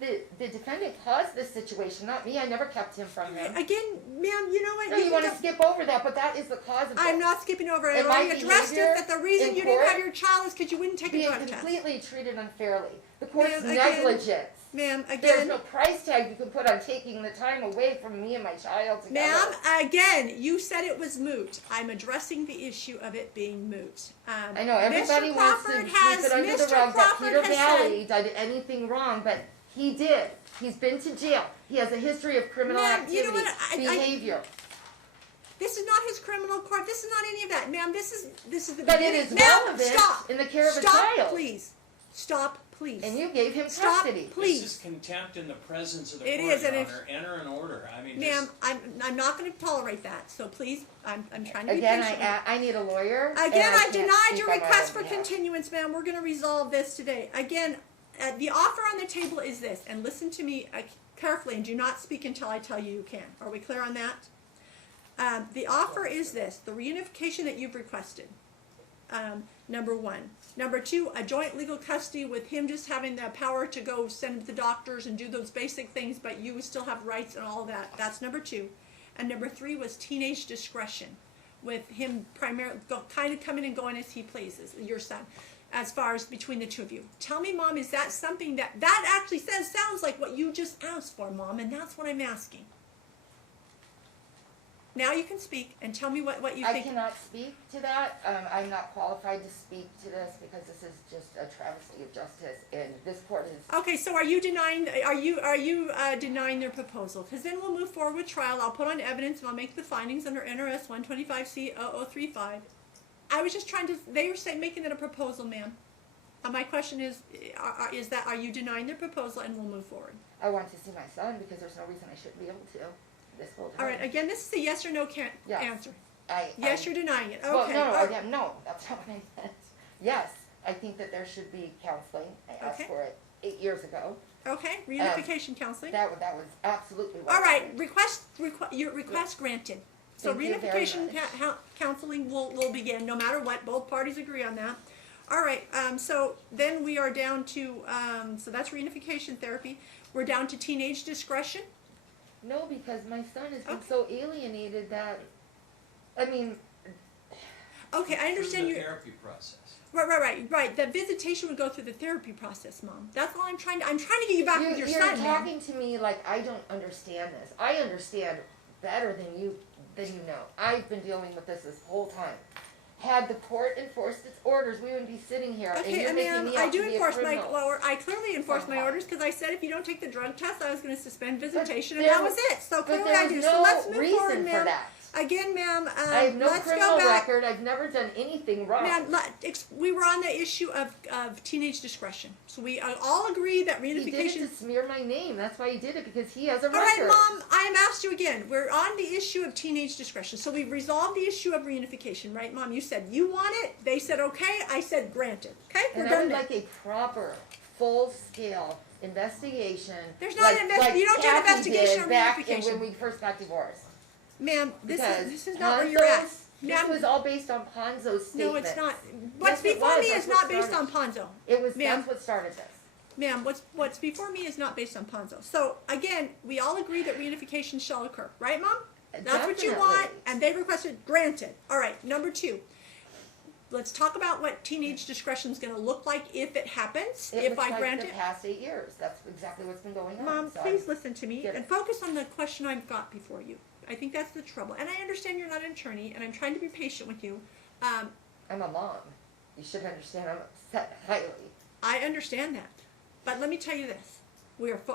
the defendant caused this situation, not me. I never kept him from him. Again, ma'am, you know what? No, You you can want to go- skip over that, but that is the cause of I'm this. not skipping over it. And I my already addressed it, behavior that the reason in you didn't court have your child is because you wouldn't take a Being drug test. completely treated unfairly. The court's Ma'am, again- negligence. Ma'am, There's again, no price tag you can put on taking the time away from me and my child together. ma'am, again, you said it was moot. I'm addressing the issue of it being moot. I know everybody Mr. wants to Crawford sweep has- it under the Mr. rug that Crawford Peter has Balle did anything wrong, but he did. He's been to jail. He has a history of criminal Ma'am, activity, you know what, I- behavior. This is not his criminal court. This is not any of that, ma'am. This is the But it beginning. is Ma'am, relevant stop. in the care of a Stop, child. please. Stop, please. And you gave him Stop, custody. please. This is contempt in the presence of the It court, is, and Your if- Honor. Enter an order. I mean, Ma'am, I'm not going to tolerate that. So please, I'm trying to be Again, patient. I need a lawyer. and Again, I can't denied speak your on my request own for behalf. continuance, ma'am. We're going to resolve this today. Again, the offer on the table is this, and listen to me carefully, and do not speak until I tell you you can. Are we clear on that? The offer is this: the reunification that you've requested. Number one. Number two, a joint legal custody with him just having the power to go send him to the doctors and do those basic things, but you still have rights and all that. That's number two. And number three was teenage discretion, with him primarily kind of coming and going as he pleases, your son, as far as between the two of you. Tell me, Mom, is that something that actually sounds like what you just asked for, Mom, and that's what I'm asking. Now you can speak and tell me what you I think. cannot speak to that. I'm not qualified to speak to this because this is just a travesty of justice, and this court is. Okay, so are you denying? Are you denying their proposal? Because then we'll move forward with trial. I'll put on evidence and I'll make the findings under NRS 125C0035. I was just trying to. They were making it a proposal, ma'am. My question is are you denying their proposal, and we'll move forward? I want to see my son because there's no reason I shouldn't be able to. This whole time. All right. Again, this is a yes or no Yes. answer. I- Yes, you're denying it. Okay. Well, no, all right. again, no, that's not what I meant. Yes, I think that there should be counseling. I asked Okay. for it 8 years ago. Okay. Reunification counseling. That was absolutely what All I right. wanted. Your request granted. So Thank you very reunification much. counseling will begin no matter what. Both parties agree on that. All right. So then we are down to so that's reunification therapy. We're down to teenage discretion. No, because my son has been Okay. so alienated that, I mean, Okay, I understand Through the you. therapy process. Right. The visitation would go through the therapy process, Mom. That's all I'm trying to get you back with your you're son, Mom. talking to me like I don't understand this. I understand better than you know. I've been dealing with this whole time. Had the court enforced its orders, we wouldn't be sitting here. and Okay, you're making ma'am, me I out do to be a enforce my criminal. I clearly enforce my Somehow. orders because I said if you don't take the drug test, I was going to suspend visitation, and there that was was- it. So But clearly there I was do. no So let's move reason forward, for ma'am. that. Again, ma'am, I have no let's criminal go back. record. I've never done anything wrong. Ma'am, we were on the issue of teenage discretion. So we all agree that He did it reunification. to smear my name. That's why he did it, because he has a All right, record. Mom, I am asked you again. We're on the issue of teenage discretion. So we've resolved the issue of reunification, right, Mom? You said you want it. They said okay. I said granted. Okay, we're And I done would there. like a proper, full-scale investigation. There's not an you don't do an Kathy investigation did on back reunification. when we first got divorced. Ma'am, this Because is not where you're at. Ponzo's- Ma'am, This was all based on Ponzo's statement. no, it's not. What's Yes, it before was. me That's is what not based on started. Ponzo. It was. Ma'am. That's what started this. Ma'am, what's before me is not based on Ponzo. So again, we all agree that reunification shall occur, right, Mom? That's what you want, Definitely. and they requested granted. All right, number two. Let's talk about what teenage discretion is going to look like if it happens. It if looks I like grant the it, past 8 years. That's exactly what's been going on. Mom, So please listen to me Yes. and focus on the question I've got before you. I think that's the trouble, and I understand you're not an attorney, and I'm trying to be patient with you. I'm a mom. You should understand. I'm upset highly. I understand that, but let me tell you this: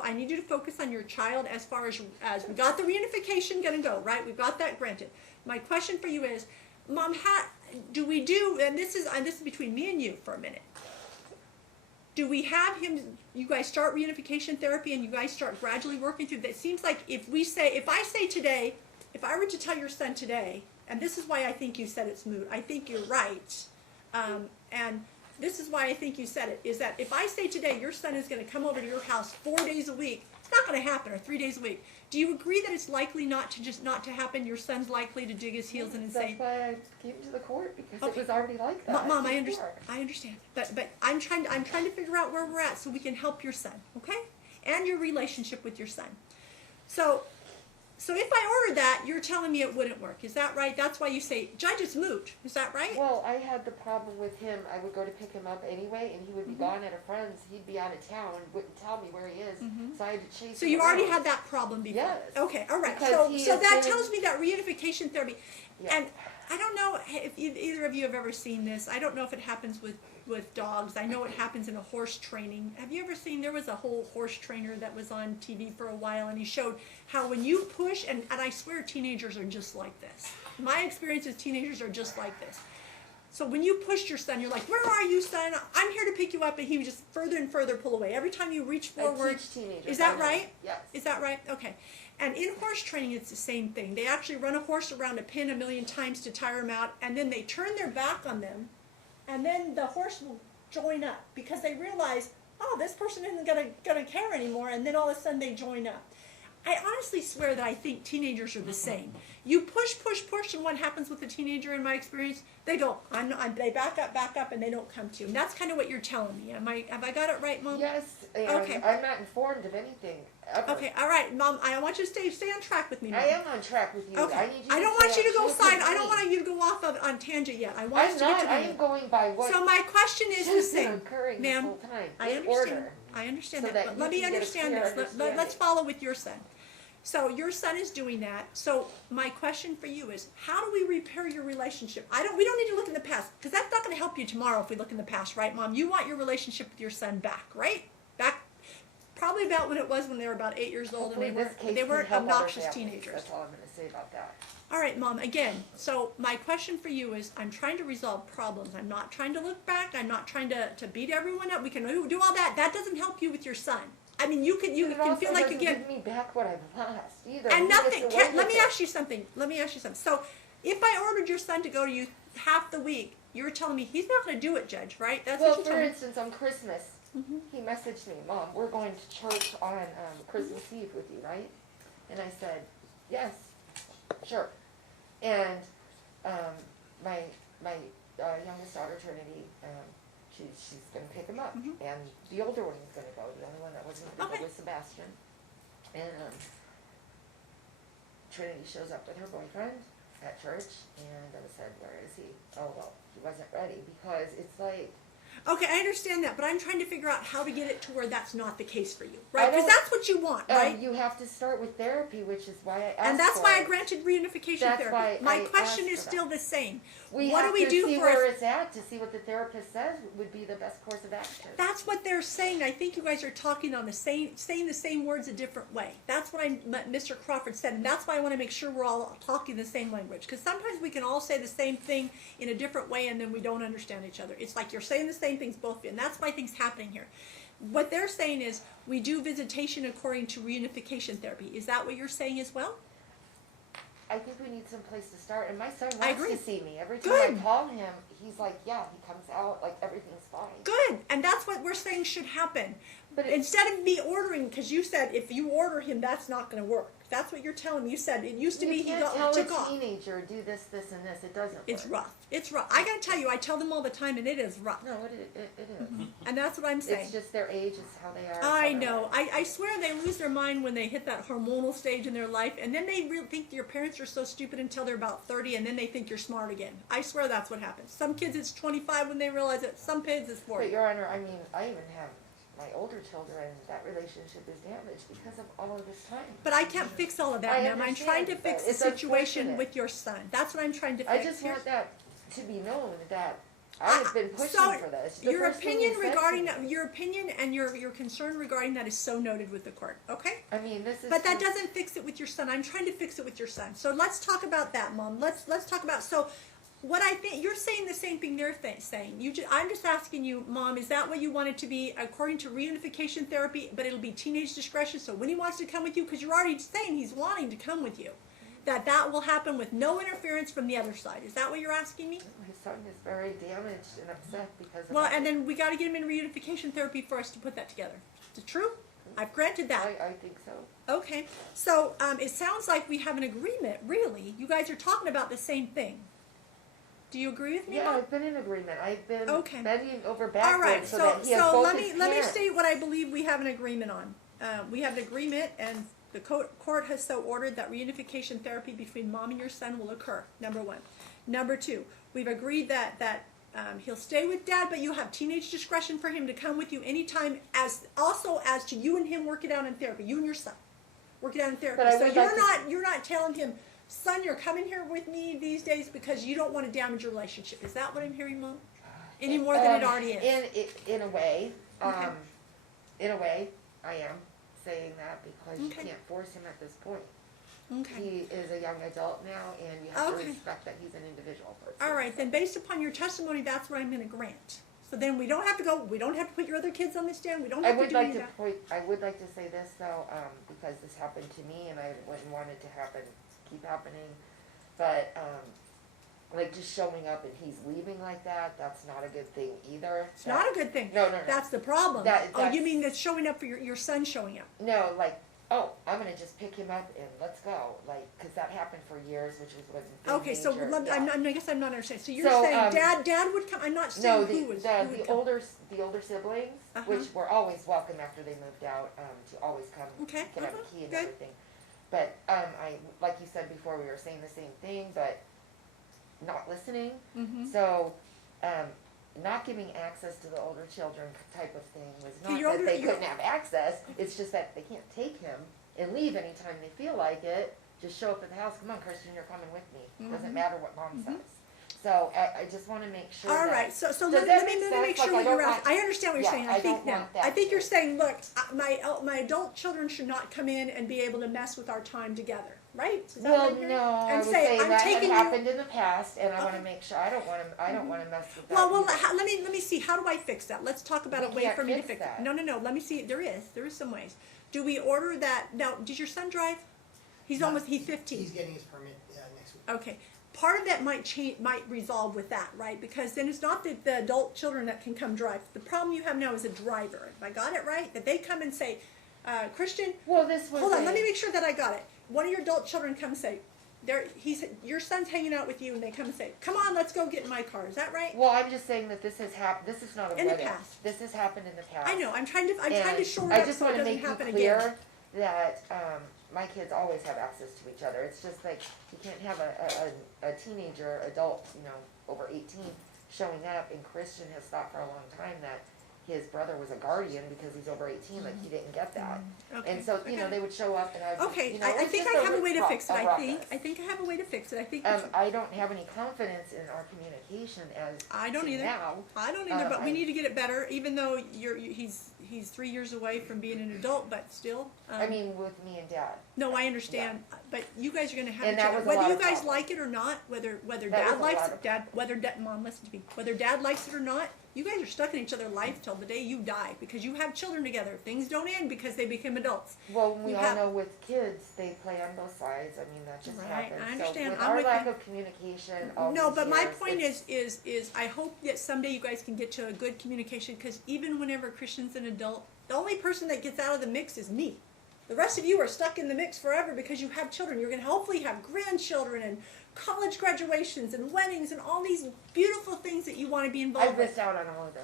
I need you to focus on your child as far as we got the reunification going to go, right? We've got that granted. My question for you is, Mom, how do we do? And this is between me and you for a minute. Do we have him? You guys start reunification therapy, and you guys start gradually working through that. It seems like if I say today, if I were to tell your son today, and this is why I think you said it's moot. I think you're right, and this is why I think you said it, is that if I say today your son is going to come over to your house 4 days a week, it's not going to happen, or 3 days a week. Do you agree that it's likely not to happen? Your son's likely to dig his heels in and say, That's why I came to the court, because Okay. it was already like that. Mom, before. I understand, but I'm trying to figure out where we're at so we can help your son, okay? and your relationship with your son. So if I ordered that, you're telling me it wouldn't work. Is that right? That's why you say, Judge, it's moot. Is that right? Well, I had the problem with him. I would go to pick him up anyway, and he would be gone at a friend's. He'd be out of town and wouldn't tell me where he is. So I had to chase So him you already around. had that problem before? Yes. Okay, all right. Because he So has that been- tells me that reunification therapy, Yeah. and I don't know if either of you have ever seen this. I don't know if it happens with dogs. I know it happens in a horse training. Have you ever seen, there was a whole horse trainer that was on TV for a while, and he showed how when you push, and I swear teenagers are just like this. My experience is teenagers are just like this. So when you pushed your son, you're like, where are you, son? I'm here to pick you up, and he would just further and further pull away. Every time you reach I forward. teach teenagers. Is that I know. right? Yes. Is that right? Okay. And in horse training, it's the same thing. They actually run a horse around a pin 1,000,000 times to tire him out, and then they turn their back on them, and then the horse will join up because they realize, oh, this person isn't gonna care anymore, and then all of a sudden they join up. I honestly swear that I think teenagers are the same. You push, and what happens with a teenager in my experience? They go, they back up, and they don't come to you. And that's kind of what you're telling me. Have I got it right, Mom? Yes, and Okay. I'm not informed of anything ever. Okay, all right, Mom. I want you to stay on track with me, Mom. I am on track with you. Okay. I need you I to don't stay want you to on go track side. with I don't me. want you to go off on tangent yet. I want us I'm to get not. to I the am going by what So my question is the has been same, occurring ma'am. this whole time. I in understand. order. I understand so that, that but you let me can get a understand clear this. Let's understanding. follow with your son. So your son is doing that. So my question for you is, how do we repair your relationship? We don't need to look in the past because that's not going to help you tomorrow if we look in the past, right, Mom? You want your relationship with your son back, right? Back, probably about when it was when they were about 8 years old Hopefully and this case they can weren't help other obnoxious families. teenagers. That's all I'm going to say about that. All right, Mom, again, so my question for you is, I'm trying to resolve problems. I'm not trying to look back. I'm not trying to beat everyone up. We can do all that. That doesn't help you with your son. I mean, you can But it feel also like you doesn't get... give me back what I've lost either. And He gets nothing. away Let with me it. ask you something. So if I ordered your son to go to you half the week, you're telling me he's not going to do it, Judge, right? That's Well, what you for told me. instance, on Christmas, he messaged me, Mom, we're going to church on Christmas Eve with you, right? And I said, yes, sure. And my youngest daughter, Trinity, she's going to pick him up. And the older one was going to go. The only one that wasn't going to Okay. go was Sebastian. And Trinity shows up with her boyfriend at church, and I said, where is he? Oh, well, he wasn't ready because it's like, Okay, I understand that, but I'm trying to figure out how to get it to where that's not the case for you, right? I Because don't- that's what you want, right? you have to start with therapy, which is why I asked And that's for why I it. granted reunification That's therapy. why My I question asked is for that. still the same. We What have do we to do see for where if- it's at to see what the therapist says would be the best course of action. That's what they're saying. I think you guys are talking on saying the same words a different way. That's what Mr. Crawford said, and that's why I want to make sure we're all talking the same language. Because sometimes we can all say the same thing in a different way, and then we don't understand each other. It's like you're saying the same things both, and that's why things happening here. What they're saying is we do visitation according to reunification therapy. Is that what you're saying as well? I think we need some place to start, and my son I wants agree. to see me. Every time Good. I call him, he's like, yeah, he comes out, like everything's fine. Good, and that's what we're saying should happen. But Instead of me ordering, because you said if you order him, that's not going to work. That's what you're telling me. You said it used to you be he can't got, tell took a off. teenager, do this, this, and this. It doesn't It's work. rough. It's rough. I got to tell you, I tell them all the time, and it is rough. No, it is. And that's what I'm saying. It's just their age, it's how they are. it's I how they're know. wired. I swear they lose their mind when they hit that hormonal stage in their life, and then they really think your parents are so stupid until they're about 30, and then they think you're smart again. I swear that's what happens. Some kids it's 25 when they realize it. Some kids it's 40. But Your Honor, I mean, I even have my older children, that relationship is damaged because of all of this time. But I can't fix all of that, I ma'am. I'm trying to understand, fix but the it's situation unfortunate. with your son. That's what I'm trying to fix. I just Here's- want that to be known that I have been pushing so for this. The your first thing opinion you said to regarding me- that, your opinion and your concern regarding that is so noted with the court. Okay. I mean, this is. But that just- doesn't fix it with your son. I'm trying to fix it with your son. So let's talk about that, Mom. Let's talk about what I think you're saying the same thing they're saying. I'm just asking you, Mom, is that what you want it to be according to reunification therapy? But it'll be teenage discretion. So when he wants to come with you, because you're already saying he's wanting to come with you, that will happen with no interference from the other side. Is that what you're asking me? My son is very damaged and upset because of Well, that. and then we got to get him in reunification therapy for us to put that together. Is it true? I've granted that. I think so. Okay, so it sounds like we have an agreement, really. You guys are talking about the same thing. Do you agree with me, Yeah, Mom? I've been in agreement. I've been Okay. bending over All backwards right, so that he has so both let his me parents. state what I believe we have an agreement on. we have an agreement, and the court has so ordered that reunification therapy between mom and your son will occur, number one. Number two, we've agreed that he'll stay with dad, but you have teenage discretion for him to come with you anytime, as to you and him work it out in therapy, you and your son. Work it out in therapy. But I So would you're not telling him, son, you're coming here with me these days because you don't want to damage your relationship. Is that what I'm hearing, Mom? Any more than it already is? In a way, Okay. in a way, I am saying that because you Okay. can't force him at this point. Okay. He is a young adult now, and you have Okay. to respect that he's an individual person. All right, then based upon your testimony, that's what I'm going to grant. So then we don't have to put your other kids on the stand. We don't I have to would do like any to of that. point, I would like to say this though, because this happened to me and I wouldn't want it to happen, keep happening. But, like just showing up and he's leaving like that, that's not a good thing either. It's not a good thing. No. That's the problem. That- Oh, you that's- mean that's showing up for your son showing up? No, like, oh, I'm gonna just pick him up and let's go, like, cause that happened for years, which was when. Okay, so I guess I'm not understanding. So you're So, saying dad would come. I'm not No, saying who would the come. older siblings, Uh-huh. which were always welcome after they moved out, to always come, Okay, get have a key and good. everything. But, like you said before, we were saying the same thing, but not listening. Mhm. So, not giving access to the older children type of thing was Okay, not your that older- they your- couldn't have access, it's just that they can't take him and leave anytime they feel like it. Just show up at the house, come on Christian, you're coming with me. Doesn't matter what mom says. So I just wanna make sure All that. right, so Does let that me make make sense? sure Like, what I don't you're asking. want- I understand what you're Yeah, saying. I I think don't now. want that I think you're to- saying, look, my adult children should not come in and be able to mess with our time together, right? Is that what Well, I'm hearing? no, I And was say, saying I'm that had taking you- happened in the past, and I wanna Okay. make sure, I don't wanna mess with that. Well, either. let me see. How do I fix that? Let's talk about We a way can't for me to fix fix that. it. No. Let me see. There is some ways. Do we order that now? Does your son drive? He's No, he's 15. He's getting his permit next week. Okay. Part of that might resolve with that, right? Because then it's not the adult children that can come drive. The problem you have now is a driver. If I got it right, that they come and say, Christian, Well, this was hold on, a- let me make sure that I got it. One of your adult children come and say, your son's hanging out with you, and they come and say, come on, let's go get in my car. Is that right? Well, I'm just saying that this has happened, this is not a In the what if. past. This has happened in the past. I know. I'm trying to And shore it I up just so it wanna doesn't make you happen clear again. that, my kids always have access to each other. It's just like, you can't have a teenager, adult, over 18, showing up, and Christian has thought for a long time that his brother was a guardian because he's over 18, like he didn't get that. Okay. And so, they would show up and I would, Okay, it I was think just I have a way to rough- fix it. a I roughness. think I have a way to fix it. I think. I don't have any confidence in our communication as I don't to either. now. I don't either, but we I- need to get it better. Even though he's 3 years away from being an adult, but still. I mean, with me and Dad. No, I understand, but you guys are going to have And each that other. was a Whether lot you of guys problems. like it or not, whether That was Dad a likes lot it, of Mom, listen to me. Whether Dad likes it or not, you guys are stuck in each other's life till the day you die because you have children together. Things don't end because they become adults. Well, we You all have- know with kids, they play on both sides. I mean, that just Right, happens. I understand. So with I'm our with lack you. of communication, all No, these but my years, point it's- is I hope that someday you guys can get to a good communication because even whenever Christian's an adult, the only person that gets out of the mix is me. The rest of you are stuck in the mix forever because you have children. You're going to hopefully have grandchildren and college graduations and weddings and all these beautiful things that you want to be involved I've with. missed out on all of those.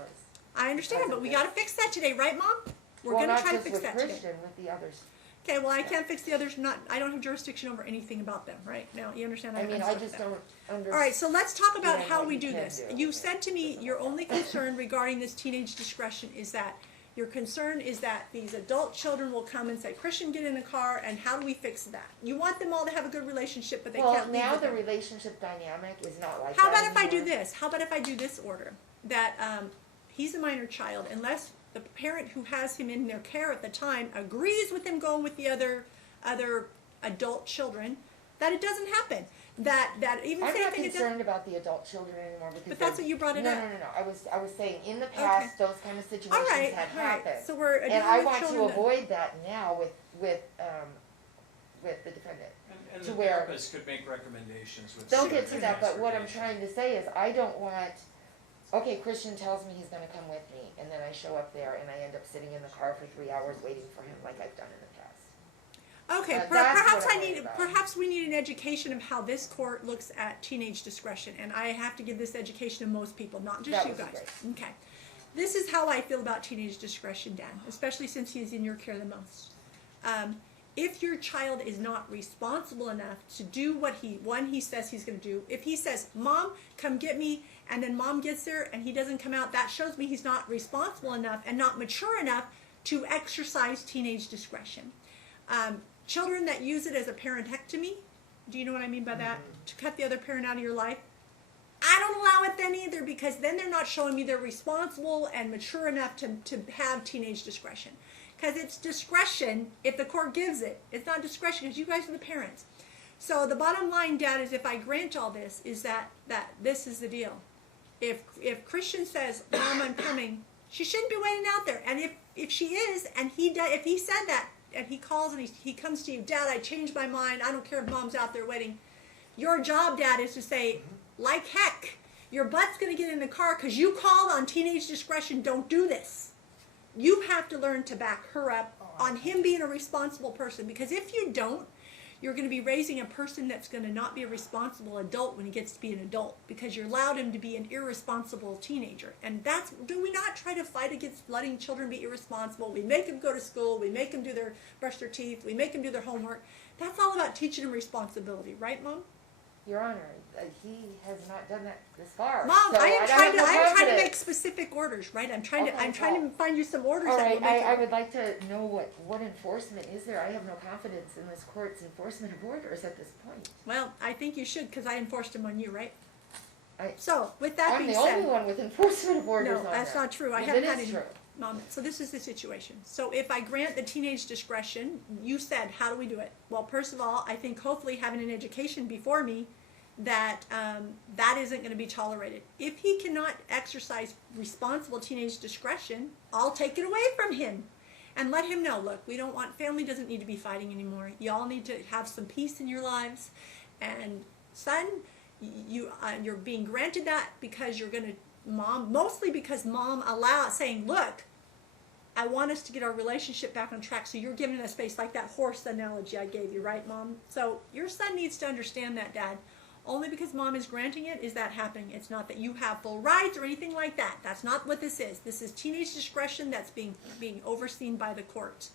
I understand, because but of we this. got to fix that today, right, Mom? We're Well, going to not try to just fix with that today. Christian, with the others. Okay, well, I can't fix the others. I don't have jurisdiction over anything about them, right? Now, you understand? I mean, I'm I stuck with just that. don't understand. All right, so let's talk about Yeah, how what we you do can this. do. You said to me your only concern regarding this teenage discretion is that your concern is that these adult children will come and say, Christian, get in the car, and how do we fix that? You want them all to have a good relationship, but they Well, can't leave now with the them. relationship dynamic is not like How that about if I do anymore. this? How about if I do this order? That he's a minor child, unless the parent who has him in their care at the time agrees with him going with the other adult children, that it doesn't happen. That even I'm saying not it doesn't. concerned about the adult children anymore because. But that's they're- what you brought it no, up. No. I was saying in the past those kind of situations All right, had all right. happened. So we're And dealing I with want to children that- avoid that now with the defendant. And To the where- therapist could make recommendations with. They'll get to that, but what I'm transportation. trying to say is I don't want, okay, Christian tells me he's gonna come with me, and then I show up there and I end up sitting in the car for 3 hours waiting for him like I've done in the past. Okay, That's perhaps what I'm worried about. perhaps we need an education of how this court looks at teenage discretion, and I have to give this education to most people, not just That you would be guys. Okay. this is how I feel about teenage discretion, Dan, especially since he is in your care the most. If your child is not responsible enough to do what he says he's going to do, if he says, Mom, come get me, and then Mom gets there and he doesn't come out, that shows me he's not responsible enough and not mature enough to exercise teenage discretion. Children that use it as a parentectomy, do you know what I mean by that? To cut the other parent out of your life. I don't allow it then either, because then they're not showing me they're responsible and mature enough to have teenage discretion. Because it's discretion if the court gives it. It's not discretion because you guys are the parents. So the bottom line, Dad, is if I grant all this, is that this is the deal. If Christian says, Mom, I'm coming, she shouldn't be waiting out there. And if she is, and if he said that, and he calls and he comes to you, Dad, I changed my mind, I don't care if Mom's out there waiting. Your job, Dad, is to say, like heck, your butt's going to get in the car because you called on teenage discretion, don't do this. You have to learn to back her up on him being a responsible person, because if you don't, you're going to be raising a person that's going to not be a responsible adult when he gets to be an adult, because you allowed him to be an irresponsible teenager. And do we not try to fight against letting children be irresponsible? We make them go to school, we make them brush their teeth, we make them do their homework. That's all about teaching them responsibility, right, Mom? Your Honor, he has not done that this far. Mom, so I am don't have no trying to make confidence. specific orders, right? I'm trying Okay, to find you some orders All that right, will make I it. would like to know what enforcement is there. I have no confidence in this court's enforcement of orders at this point. Well, I think you should, because I enforced them on you, right? I- So, with that I'm being the said, only one with enforcement of orders no, on that's that. not true. I If haven't it had is any. true. Mom, so this is the situation. So if I grant the teenage discretion, you said, how do we do it? Well, first of all, I think hopefully having an education before me that that isn't going to be tolerated. If he cannot exercise responsible teenage discretion, I'll take it away from him and let him know, look, family doesn't need to be fighting anymore. Y'all need to have some peace in your lives. And son, you're being granted that because you're going to, mostly because Mom saying, look, I want us to get our relationship back on track, so you're giving us space, like that horse analogy I gave you, right, Mom? So your son needs to understand that, Dad. Only because Mom is granting it is that happening. It's not that you have full rights or anything like that. That's not what this is. This is teenage discretion that's being overseen by the court.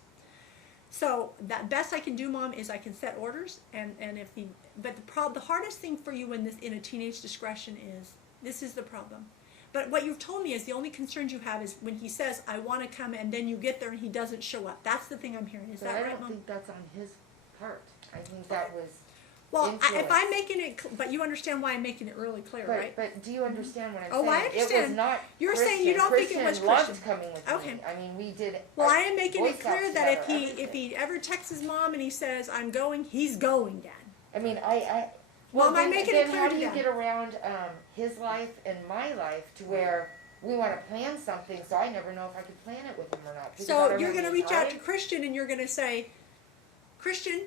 So that best I can do, Mom, is I can set orders, but the hardest thing for you in a teenage discretion is, this is the problem. But what you've told me is the only concerns you have is when he says, I want to come, and then you get there and he doesn't show up. That's the thing I'm hearing. Is But that I right, don't Mom? think that's on his part. I think that was Well, if influence. I'm making it, but you understand why I'm making it really clear, right? But do you understand what I'm Oh, saying? I It understand. was not You're Christian. saying you don't think it was Christian loved Christian. coming with Okay. me. I mean, we did. Well, I am making Boy it clear Scouts that together, if he ever texts his mom and he says, I'm going, he's going, Dad. I mean, Mom, I'm then, making then it clear how to do you Dad. get around his life and my life to where we want to plan something, so I never know if I could plan it with him or not. because I So don't you're have going to any reach out to time. Christian and you're going to say, Christian,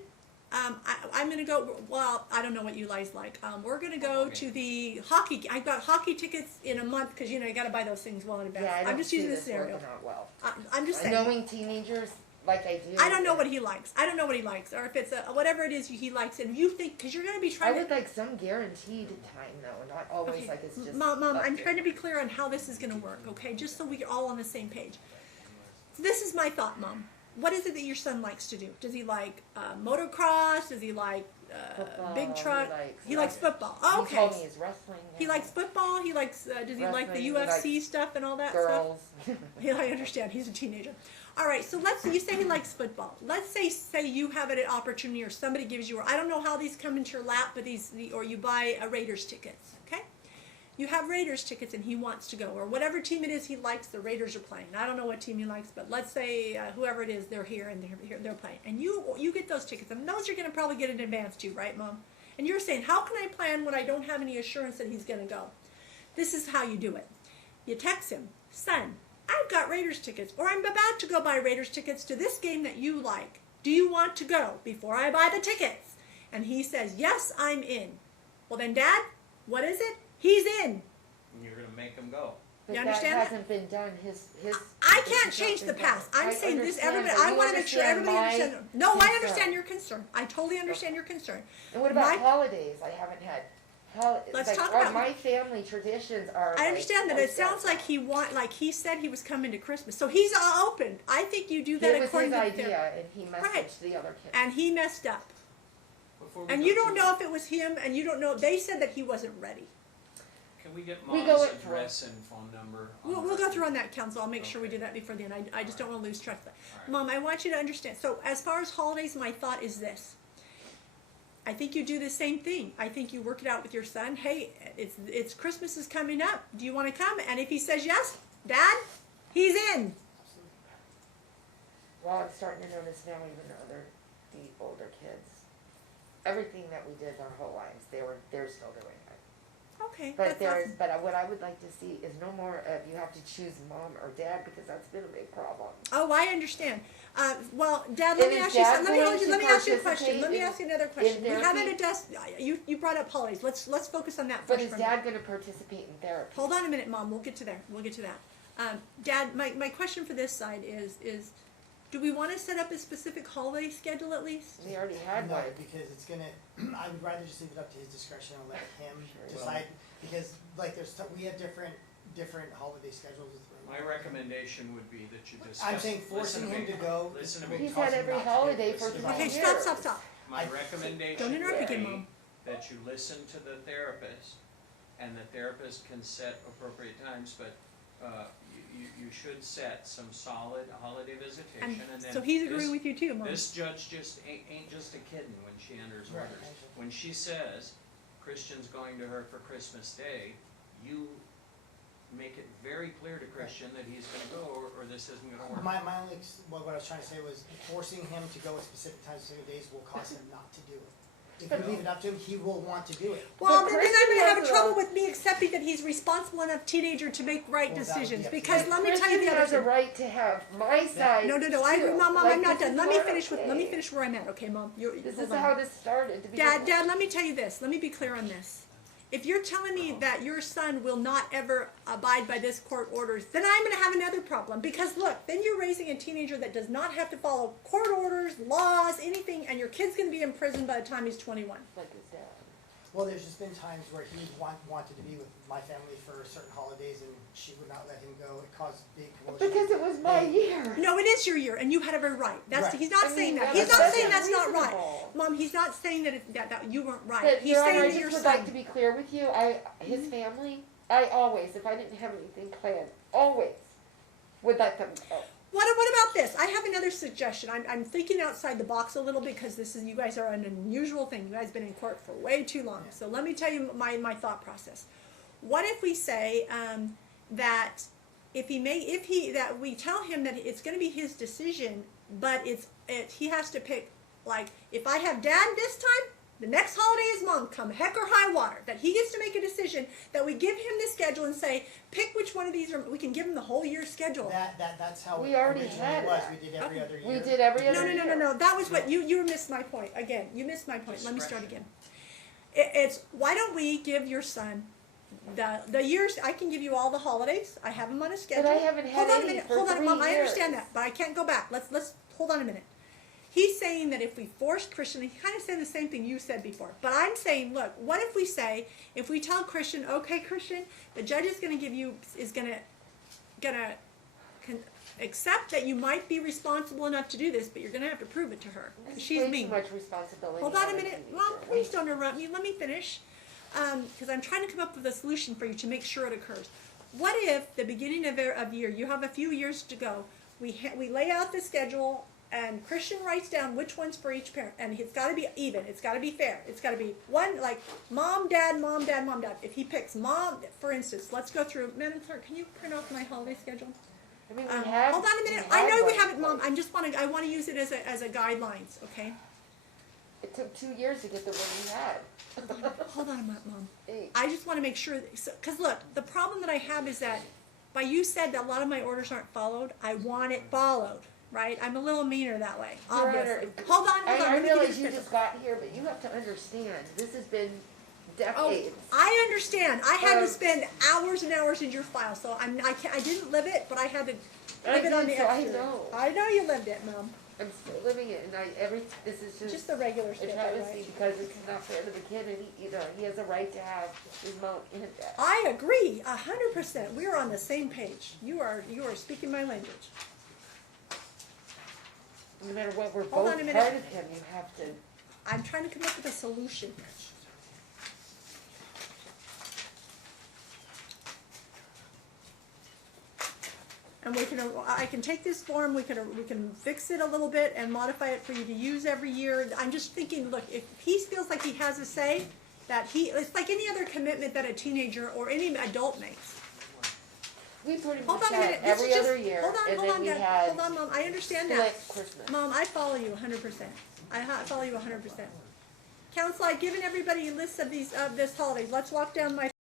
I'm going to go, well, I don't know what you guys like. We're going to go to the hockey. I've got hockey tickets in a month because, you got to buy those things well in advance. Yeah, I don't I'm just see using this this scenario. working out well. I'm just saying. Knowing teenagers like I do. I don't know what he likes. I don't know what he likes. Or if it's whatever it is he likes. And you think, because you're going to be I trying would to. like some guaranteed time though, not always Okay. like it's just. Mom, up I'm to- trying to be clear on how this is going to work, okay? Just so we're all on the same page. So this is my thought, Mom. What is it that your son likes to do? Does he like motocross? Does he like Football, big truck? he He likes football. Oh, He told okay. me he's wrestling. He likes football. He likes. Does he like the Wrestling, he UFC stuff and all that girls. stuff? Yeah, I understand. He's a teenager. All right. So you say he likes football. Let's say you have an opportunity, or somebody gives you. Or I don't know how these come into your lap, but or you buy a Raiders tickets. Okay. You have Raiders tickets and he wants to go, or whatever team it is he likes, the Raiders are playing. I don't know what team he likes, but let's say whoever it is, they're here and they're playing. And you get those tickets, and those you're going to probably get in advance too, right, Mom? And you're saying, how can I plan when I don't have any assurance that he's going to go? This is how you do it. You text him, son, I've got Raiders tickets, or I'm about to go buy Raiders tickets to this game that you like. Do you want to go before I buy the tickets? And he says, yes, I'm in. Well then, Dad, what is it? He's in. And you're gonna make them go. But You understand that that? hasn't been done. His. I this can't has change not the been done. past. I'm I saying this. understand, Everybody. but I you want to make sure everybody my understands. No, I concern. understand your concern. I totally understand your concern. And what about My- holidays? I haven't had. let's like, talk well, about. my family traditions are. I understand that. like It sounds like he said he was coming to Christmas, so he's all open. I think you do that It was according his to the idea, and he messaged Right. the other kids. and he messed up. Before we And go you don't to- know if it was him, and you don't know. They said that he wasn't ready. Can we get We mom's go in for address and phone number? on We'll the go record? through on that, council. I'll make sure we Okay. do that before the end. I just don't want to lose track of that. All right. Mom, I want you to understand. So as far as holidays, my thought is this. I think you do the same thing. I think you work it out with your son. Hey, it's Christmas is coming up. Do you want to come? And if he says yes, Dad, he's in. Well, I'm starting to notice now, even the older kids, everything that we did our whole lives, they're still doing it. Okay, But that's awesome. what I would like to see is no more of you have to choose mom or dad, because that's been a big problem. Oh, I understand. Well, Dad, let And me is ask you. Dad Let me going to ask you a question. Let me participate ask you another question. We therapy? haven't addressed. You brought up holidays. Let's focus on that But first. is for a minute. dad gonna participate in therapy? Hold on a minute, Mom. We'll get to there. We'll get to that. Dad, my question for this side is do we want to set up a specific holiday schedule at least? We already had No, one. because it's gonna, I would rather just leave it up to his discretion and let him Sure. decide, because like we have different holiday schedules. My recommendation would be that you discuss. I'm saying forcing him to go. Listen to will me. He's cause had him every not to do holiday it. for It's 3 about- Okay, years. stop. My I- recommendation Don't interrupt would again, be Mom. that you listen to the therapist, and the therapist can set appropriate times, but, you should set some solid holiday visitation, and then. So he's this- agreeing with you too, Mom. This judge just ain't just a kidding when she enters Right, orders. I see. When she says Christian's going to her for Christmas Day, you make it very clear to Christian that he's gonna go, or this isn't gonna work. My only, what I was trying to say was forcing him to go at specific times, specific days will cause him not to do it. If you leave it up to him, he will want to do it. Well, But then I'm Christian going to have has trouble a- with me accepting that he's responsible enough teenager to make right Well, that would be decisions. up to Because him. let me tell you the Christian other has a thing. right to have my side. No, I agree, too. Mom. Like, I'm not this done. is Let me not finish let me okay. finish where I'm at. Okay, Mom. This hold is on. how this started to be. Dad, let me tell you this. Let me be clear on this. If you're telling me that your son will not ever abide by this court orders, then I'm going to have another problem. Because look, then you're raising a teenager that does not have to follow court orders, laws, anything, and your kid's going to be in prison by the time he's 21. Like his dad. Well, there's just been times where he wanted to be with my family for certain holidays, and she would not let him go. It caused big commotion. Because it was my year. No, it is your year, and you had every right. That's Right. He's not I mean, saying that. that He's is not such saying a that's not right, reasonable- Mom. He's not saying that you weren't right. But He's Your Honor, saying I that your just would son. like to be clear with you. His family, I always, if I didn't have anything planned, always would let them go. What about this? I have another suggestion. I'm thinking outside the box a little bit because you guys are an unusual thing. You guys have been in court for way too long. So let me tell you my thought process. What if we say that that we tell him that it's going to be his decision, but he has to pick, like, if I have Dad this time, the next holiday is Mom, come heck or high water. That he gets to make a decision, that we give him the schedule and say, pick which one of these, we can give him the whole year's schedule. That's how We it already originally had was. that. We did every other year. We did every other No. year. That was what you missed my point. Again, you missed my point. Let me start again. It's why don't we give your son the years? I can give you all the holidays. I have them on a schedule. I haven't had hold on a any minute. for Hold on, 3 Mom. I understand years. that, but I can't go back. Let's hold on a minute. He's saying that if we force Christian, he kind of said the same thing you said before. But I'm saying, look, what if we tell Christian, okay, Christian, the judge is going to give you accept that you might be responsible enough to do this, but you're going to have to prove it to her. This is She's way mean. too much responsibility. Hold on a a minute. teenager. Mom, please don't interrupt me. Let me finish. Because I'm trying to come up with a solution for you to make sure it occurs. What if the beginning of the year, you have a few years to go, we lay out the schedule, and Christian writes down which one's for each parent, and it's got to be even. It's got to be fair. It's got to be one, like Mom, Dad, Mom, Dad, Mom, Dad. If he picks Mom, for instance, let's go through. Madam Clerk, can you print off my holiday schedule? I mean, we have. Hold on a minute. we I know one we have it, in Mom. place. I want to use it as a guidelines. Okay. It took 2 years to get the one we had. Hold on a minute, Mom. 8. I just want to make sure, because look, the problem that I have is that, by you said that a lot of my orders aren't followed, I want it followed, right? I'm a little meaner that way, Your obviously. Honor, Hold on, I let me give realize the you schedule. just got here, but you have to understand, this has been Oh, decades. I understand. I had to Um, spend hours and hours in your file, so I didn't live it, but I had to I live it on did, the so I exterior. know. I know you lived it, Mom. I'm still living it, and this is Just the regular a stuff, travesty right? because it's not fair to the kid, and he has a right to have remote internet. I agree, 100%. We are on the same page. You are speaking my language. No matter what, we're Hold both on a minute. part of him, you have to. I'm trying to come up with a solution. And I can take this form, we can fix it a little bit and modify it for you to use every year. I'm just thinking, look, if he feels like he has a say, it's like any other commitment that a teenager or any adult makes. We pretty Hold much on a had minute, this is every just, other year, hold on, and hold then on, we Dad. had Hold on, Mom, I understand that. split Christmas. Mom, I follow you 100%. Follow you 100%. Council, I've given everybody a list of this holiday. Let's walk down my